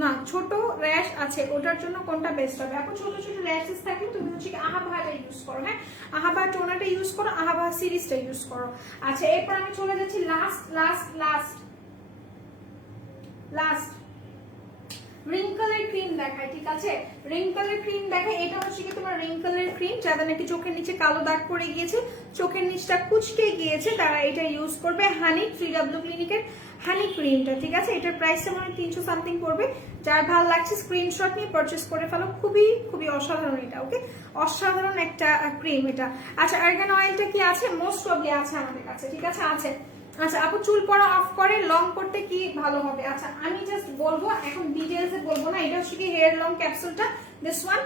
না, ছোট র্যাশ আছে, ওটার জন্য কোনটা বেস্ট হবে? আপু ছোট ছোট র্যাশেস থাকলে তুমি হচ্ছে কি আহাভাটা ইউজ করো, হ্যাঁ আহাভা টোনারটা ইউজ করো, আহাভা সিরিজটা ইউজ করো। আচ্ছা এরপর আমি চলে যাচ্ছি লাস্ট রিঙ্কলের ক্রিম দেখায়, ঠিক আছে? রিঙ্কলের ক্রিম দেখায়। এটা হচ্ছে কি তোমার রিঙ্কলের ক্রিম, যাদের নাকি চোখের নিচে কালো দাগ পড়ে গিয়েছে, চোখের নিচটা কুচকে গিয়েছে, তারা এটা ইউজ করবে। হানি 3W ক্লিনিকের হানি ক্রিমটা, ঠিক আছে? এটার প্রাইসটা মানে 300 সামথিং পড়বে। যার ভালো লাগছে স্ক্রিনশট নিয়ে পারচেস করে ফেলো, খুবই অসাধারণ এটা। ওকে অসাধারণ একটা ক্রিম এটা। আচ্ছা আর্গান অয়েলটা কি আছে? মোস্ট প্রবলি আছে আমাদের কাছে, ঠিক আছে? আছে। আচ্ছা আপু চুল পড়া অফ করে লং করতে কি ভালো হবে? আচ্ছা আমি জাস্ট বলবো, এখন ডিটেলসে বলবো না। এটা হচ্ছে কি হেয়ার লং ক্যাপসুলটা, দিস ওয়ান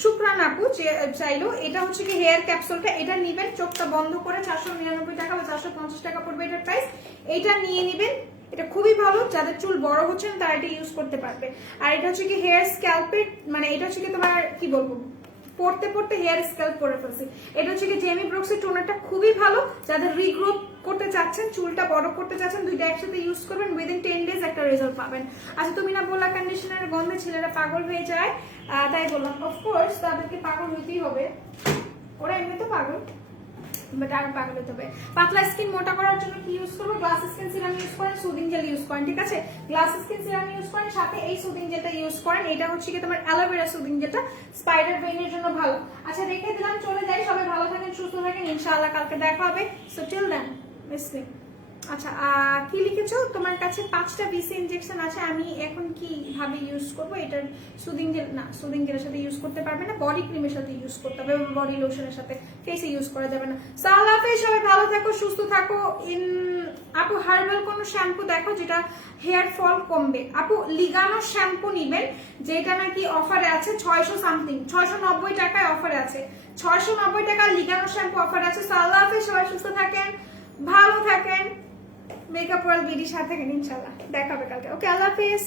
শুক্রান আপু চাইলো। এটা হচ্ছে কি হেয়ার ক্যাপসুলটা, এটা নিবেন চোখটা বন্ধ করে, 499 টাকা বা 450 টাকা পড়বে এটার প্রাইস। এটা নিয়ে নিবেন, এটা খুবই ভালো, যাদের চুল বড় হচ্ছে না তারা এটা ইউজ করতে পারবে। আর এটা হচ্ছে কি হেয়ার স্ক্যাল্পের, মানে এটা হচ্ছে কি তোমার কি বলবো, পড়তে হেয়ার স্ক্যাল্প করে ফেলছি। এটা হচ্ছে কি জেমি ব্রুকসের টোনারটা, খুবই ভালো, যাদের রিগ্রোথ করতে চাচ্ছেন, চুলটা বড় করতে চাচ্ছেন, দুইটা একসাথে ইউজ করবেন, উইদিন 10 ডেজ একটা রেজাল্ট পাবেন। আচ্ছা তুমি না বললা কন্ডিশনারের গন্ধে ছেলেরা পাগল হয়ে যায়, তাই বললাম অফকোর্স তাদেরকে পাগল হইতেই হবে, ওরা এমনি তো পাগল, বাট আর পাগল হতে হবে। পাতলা স্কিন মোটা করার জন্য কি ইউজ করবো? গ্লাস স্কিন সিরাম ইউজ করেন, সুদিং জেল ইউজ করেন, ঠিক আছে? গ্লাস স্কিন সিরাম ইউজ করেন, সাথে এই সুদিং জেলটা ইউজ করেন। এটা হচ্ছে কি তোমার অ্যালোভেরা সুদিং জেলটা, স্পাইডার ব্রেনের জন্য ভালো। আচ্ছা রেখে দিলাম, চলে যাই। সবাই ভালো থাকেন, সুস্থ থাকেন, ইনশাআল্লাহ কালকে দেখা হবে। So till then missing. আচ্ছা কি লিখেছো? তোমার কাছে 5টা বিসি ইনজেকশন আছে, আমি এখন কি ভাবে ইউজ করবো? এটার সুদিং জেল না, সুদিং জেলের সাথে ইউজ করতে পারবে না, বডি ক্রিমের সাথে ইউজ করতে হবে, বডি লোশনের সাথে, ফেসে ইউজ করা যাবে না। সাল্লাহ হাফেজ, সবাই ভালো থাকো, সুস্থ থাকো। আপু হার্বাল কোনো শ্যাম্পু দেখো যেটা হেয়ার ফল কমবে। আপু লিগানো শ্যাম্পু নিবেন, যেটা নাকি অফারে আছে 600 সামথিং, 690 টাকায় অফারে আছে, 690 টাকা লিগানো শ্যাম্পু অফারে আছে। সাল্লাহ হাফেজ, সবাই সুস্থ থাকেন, ভালো থাকেন, মেকআপ ওয়ার্ল্ড বিডির সাথে থাকেন, ইনশাআল্লাহ দেখা হবে কালকে। ওকে আল্লাহ হাফেজ।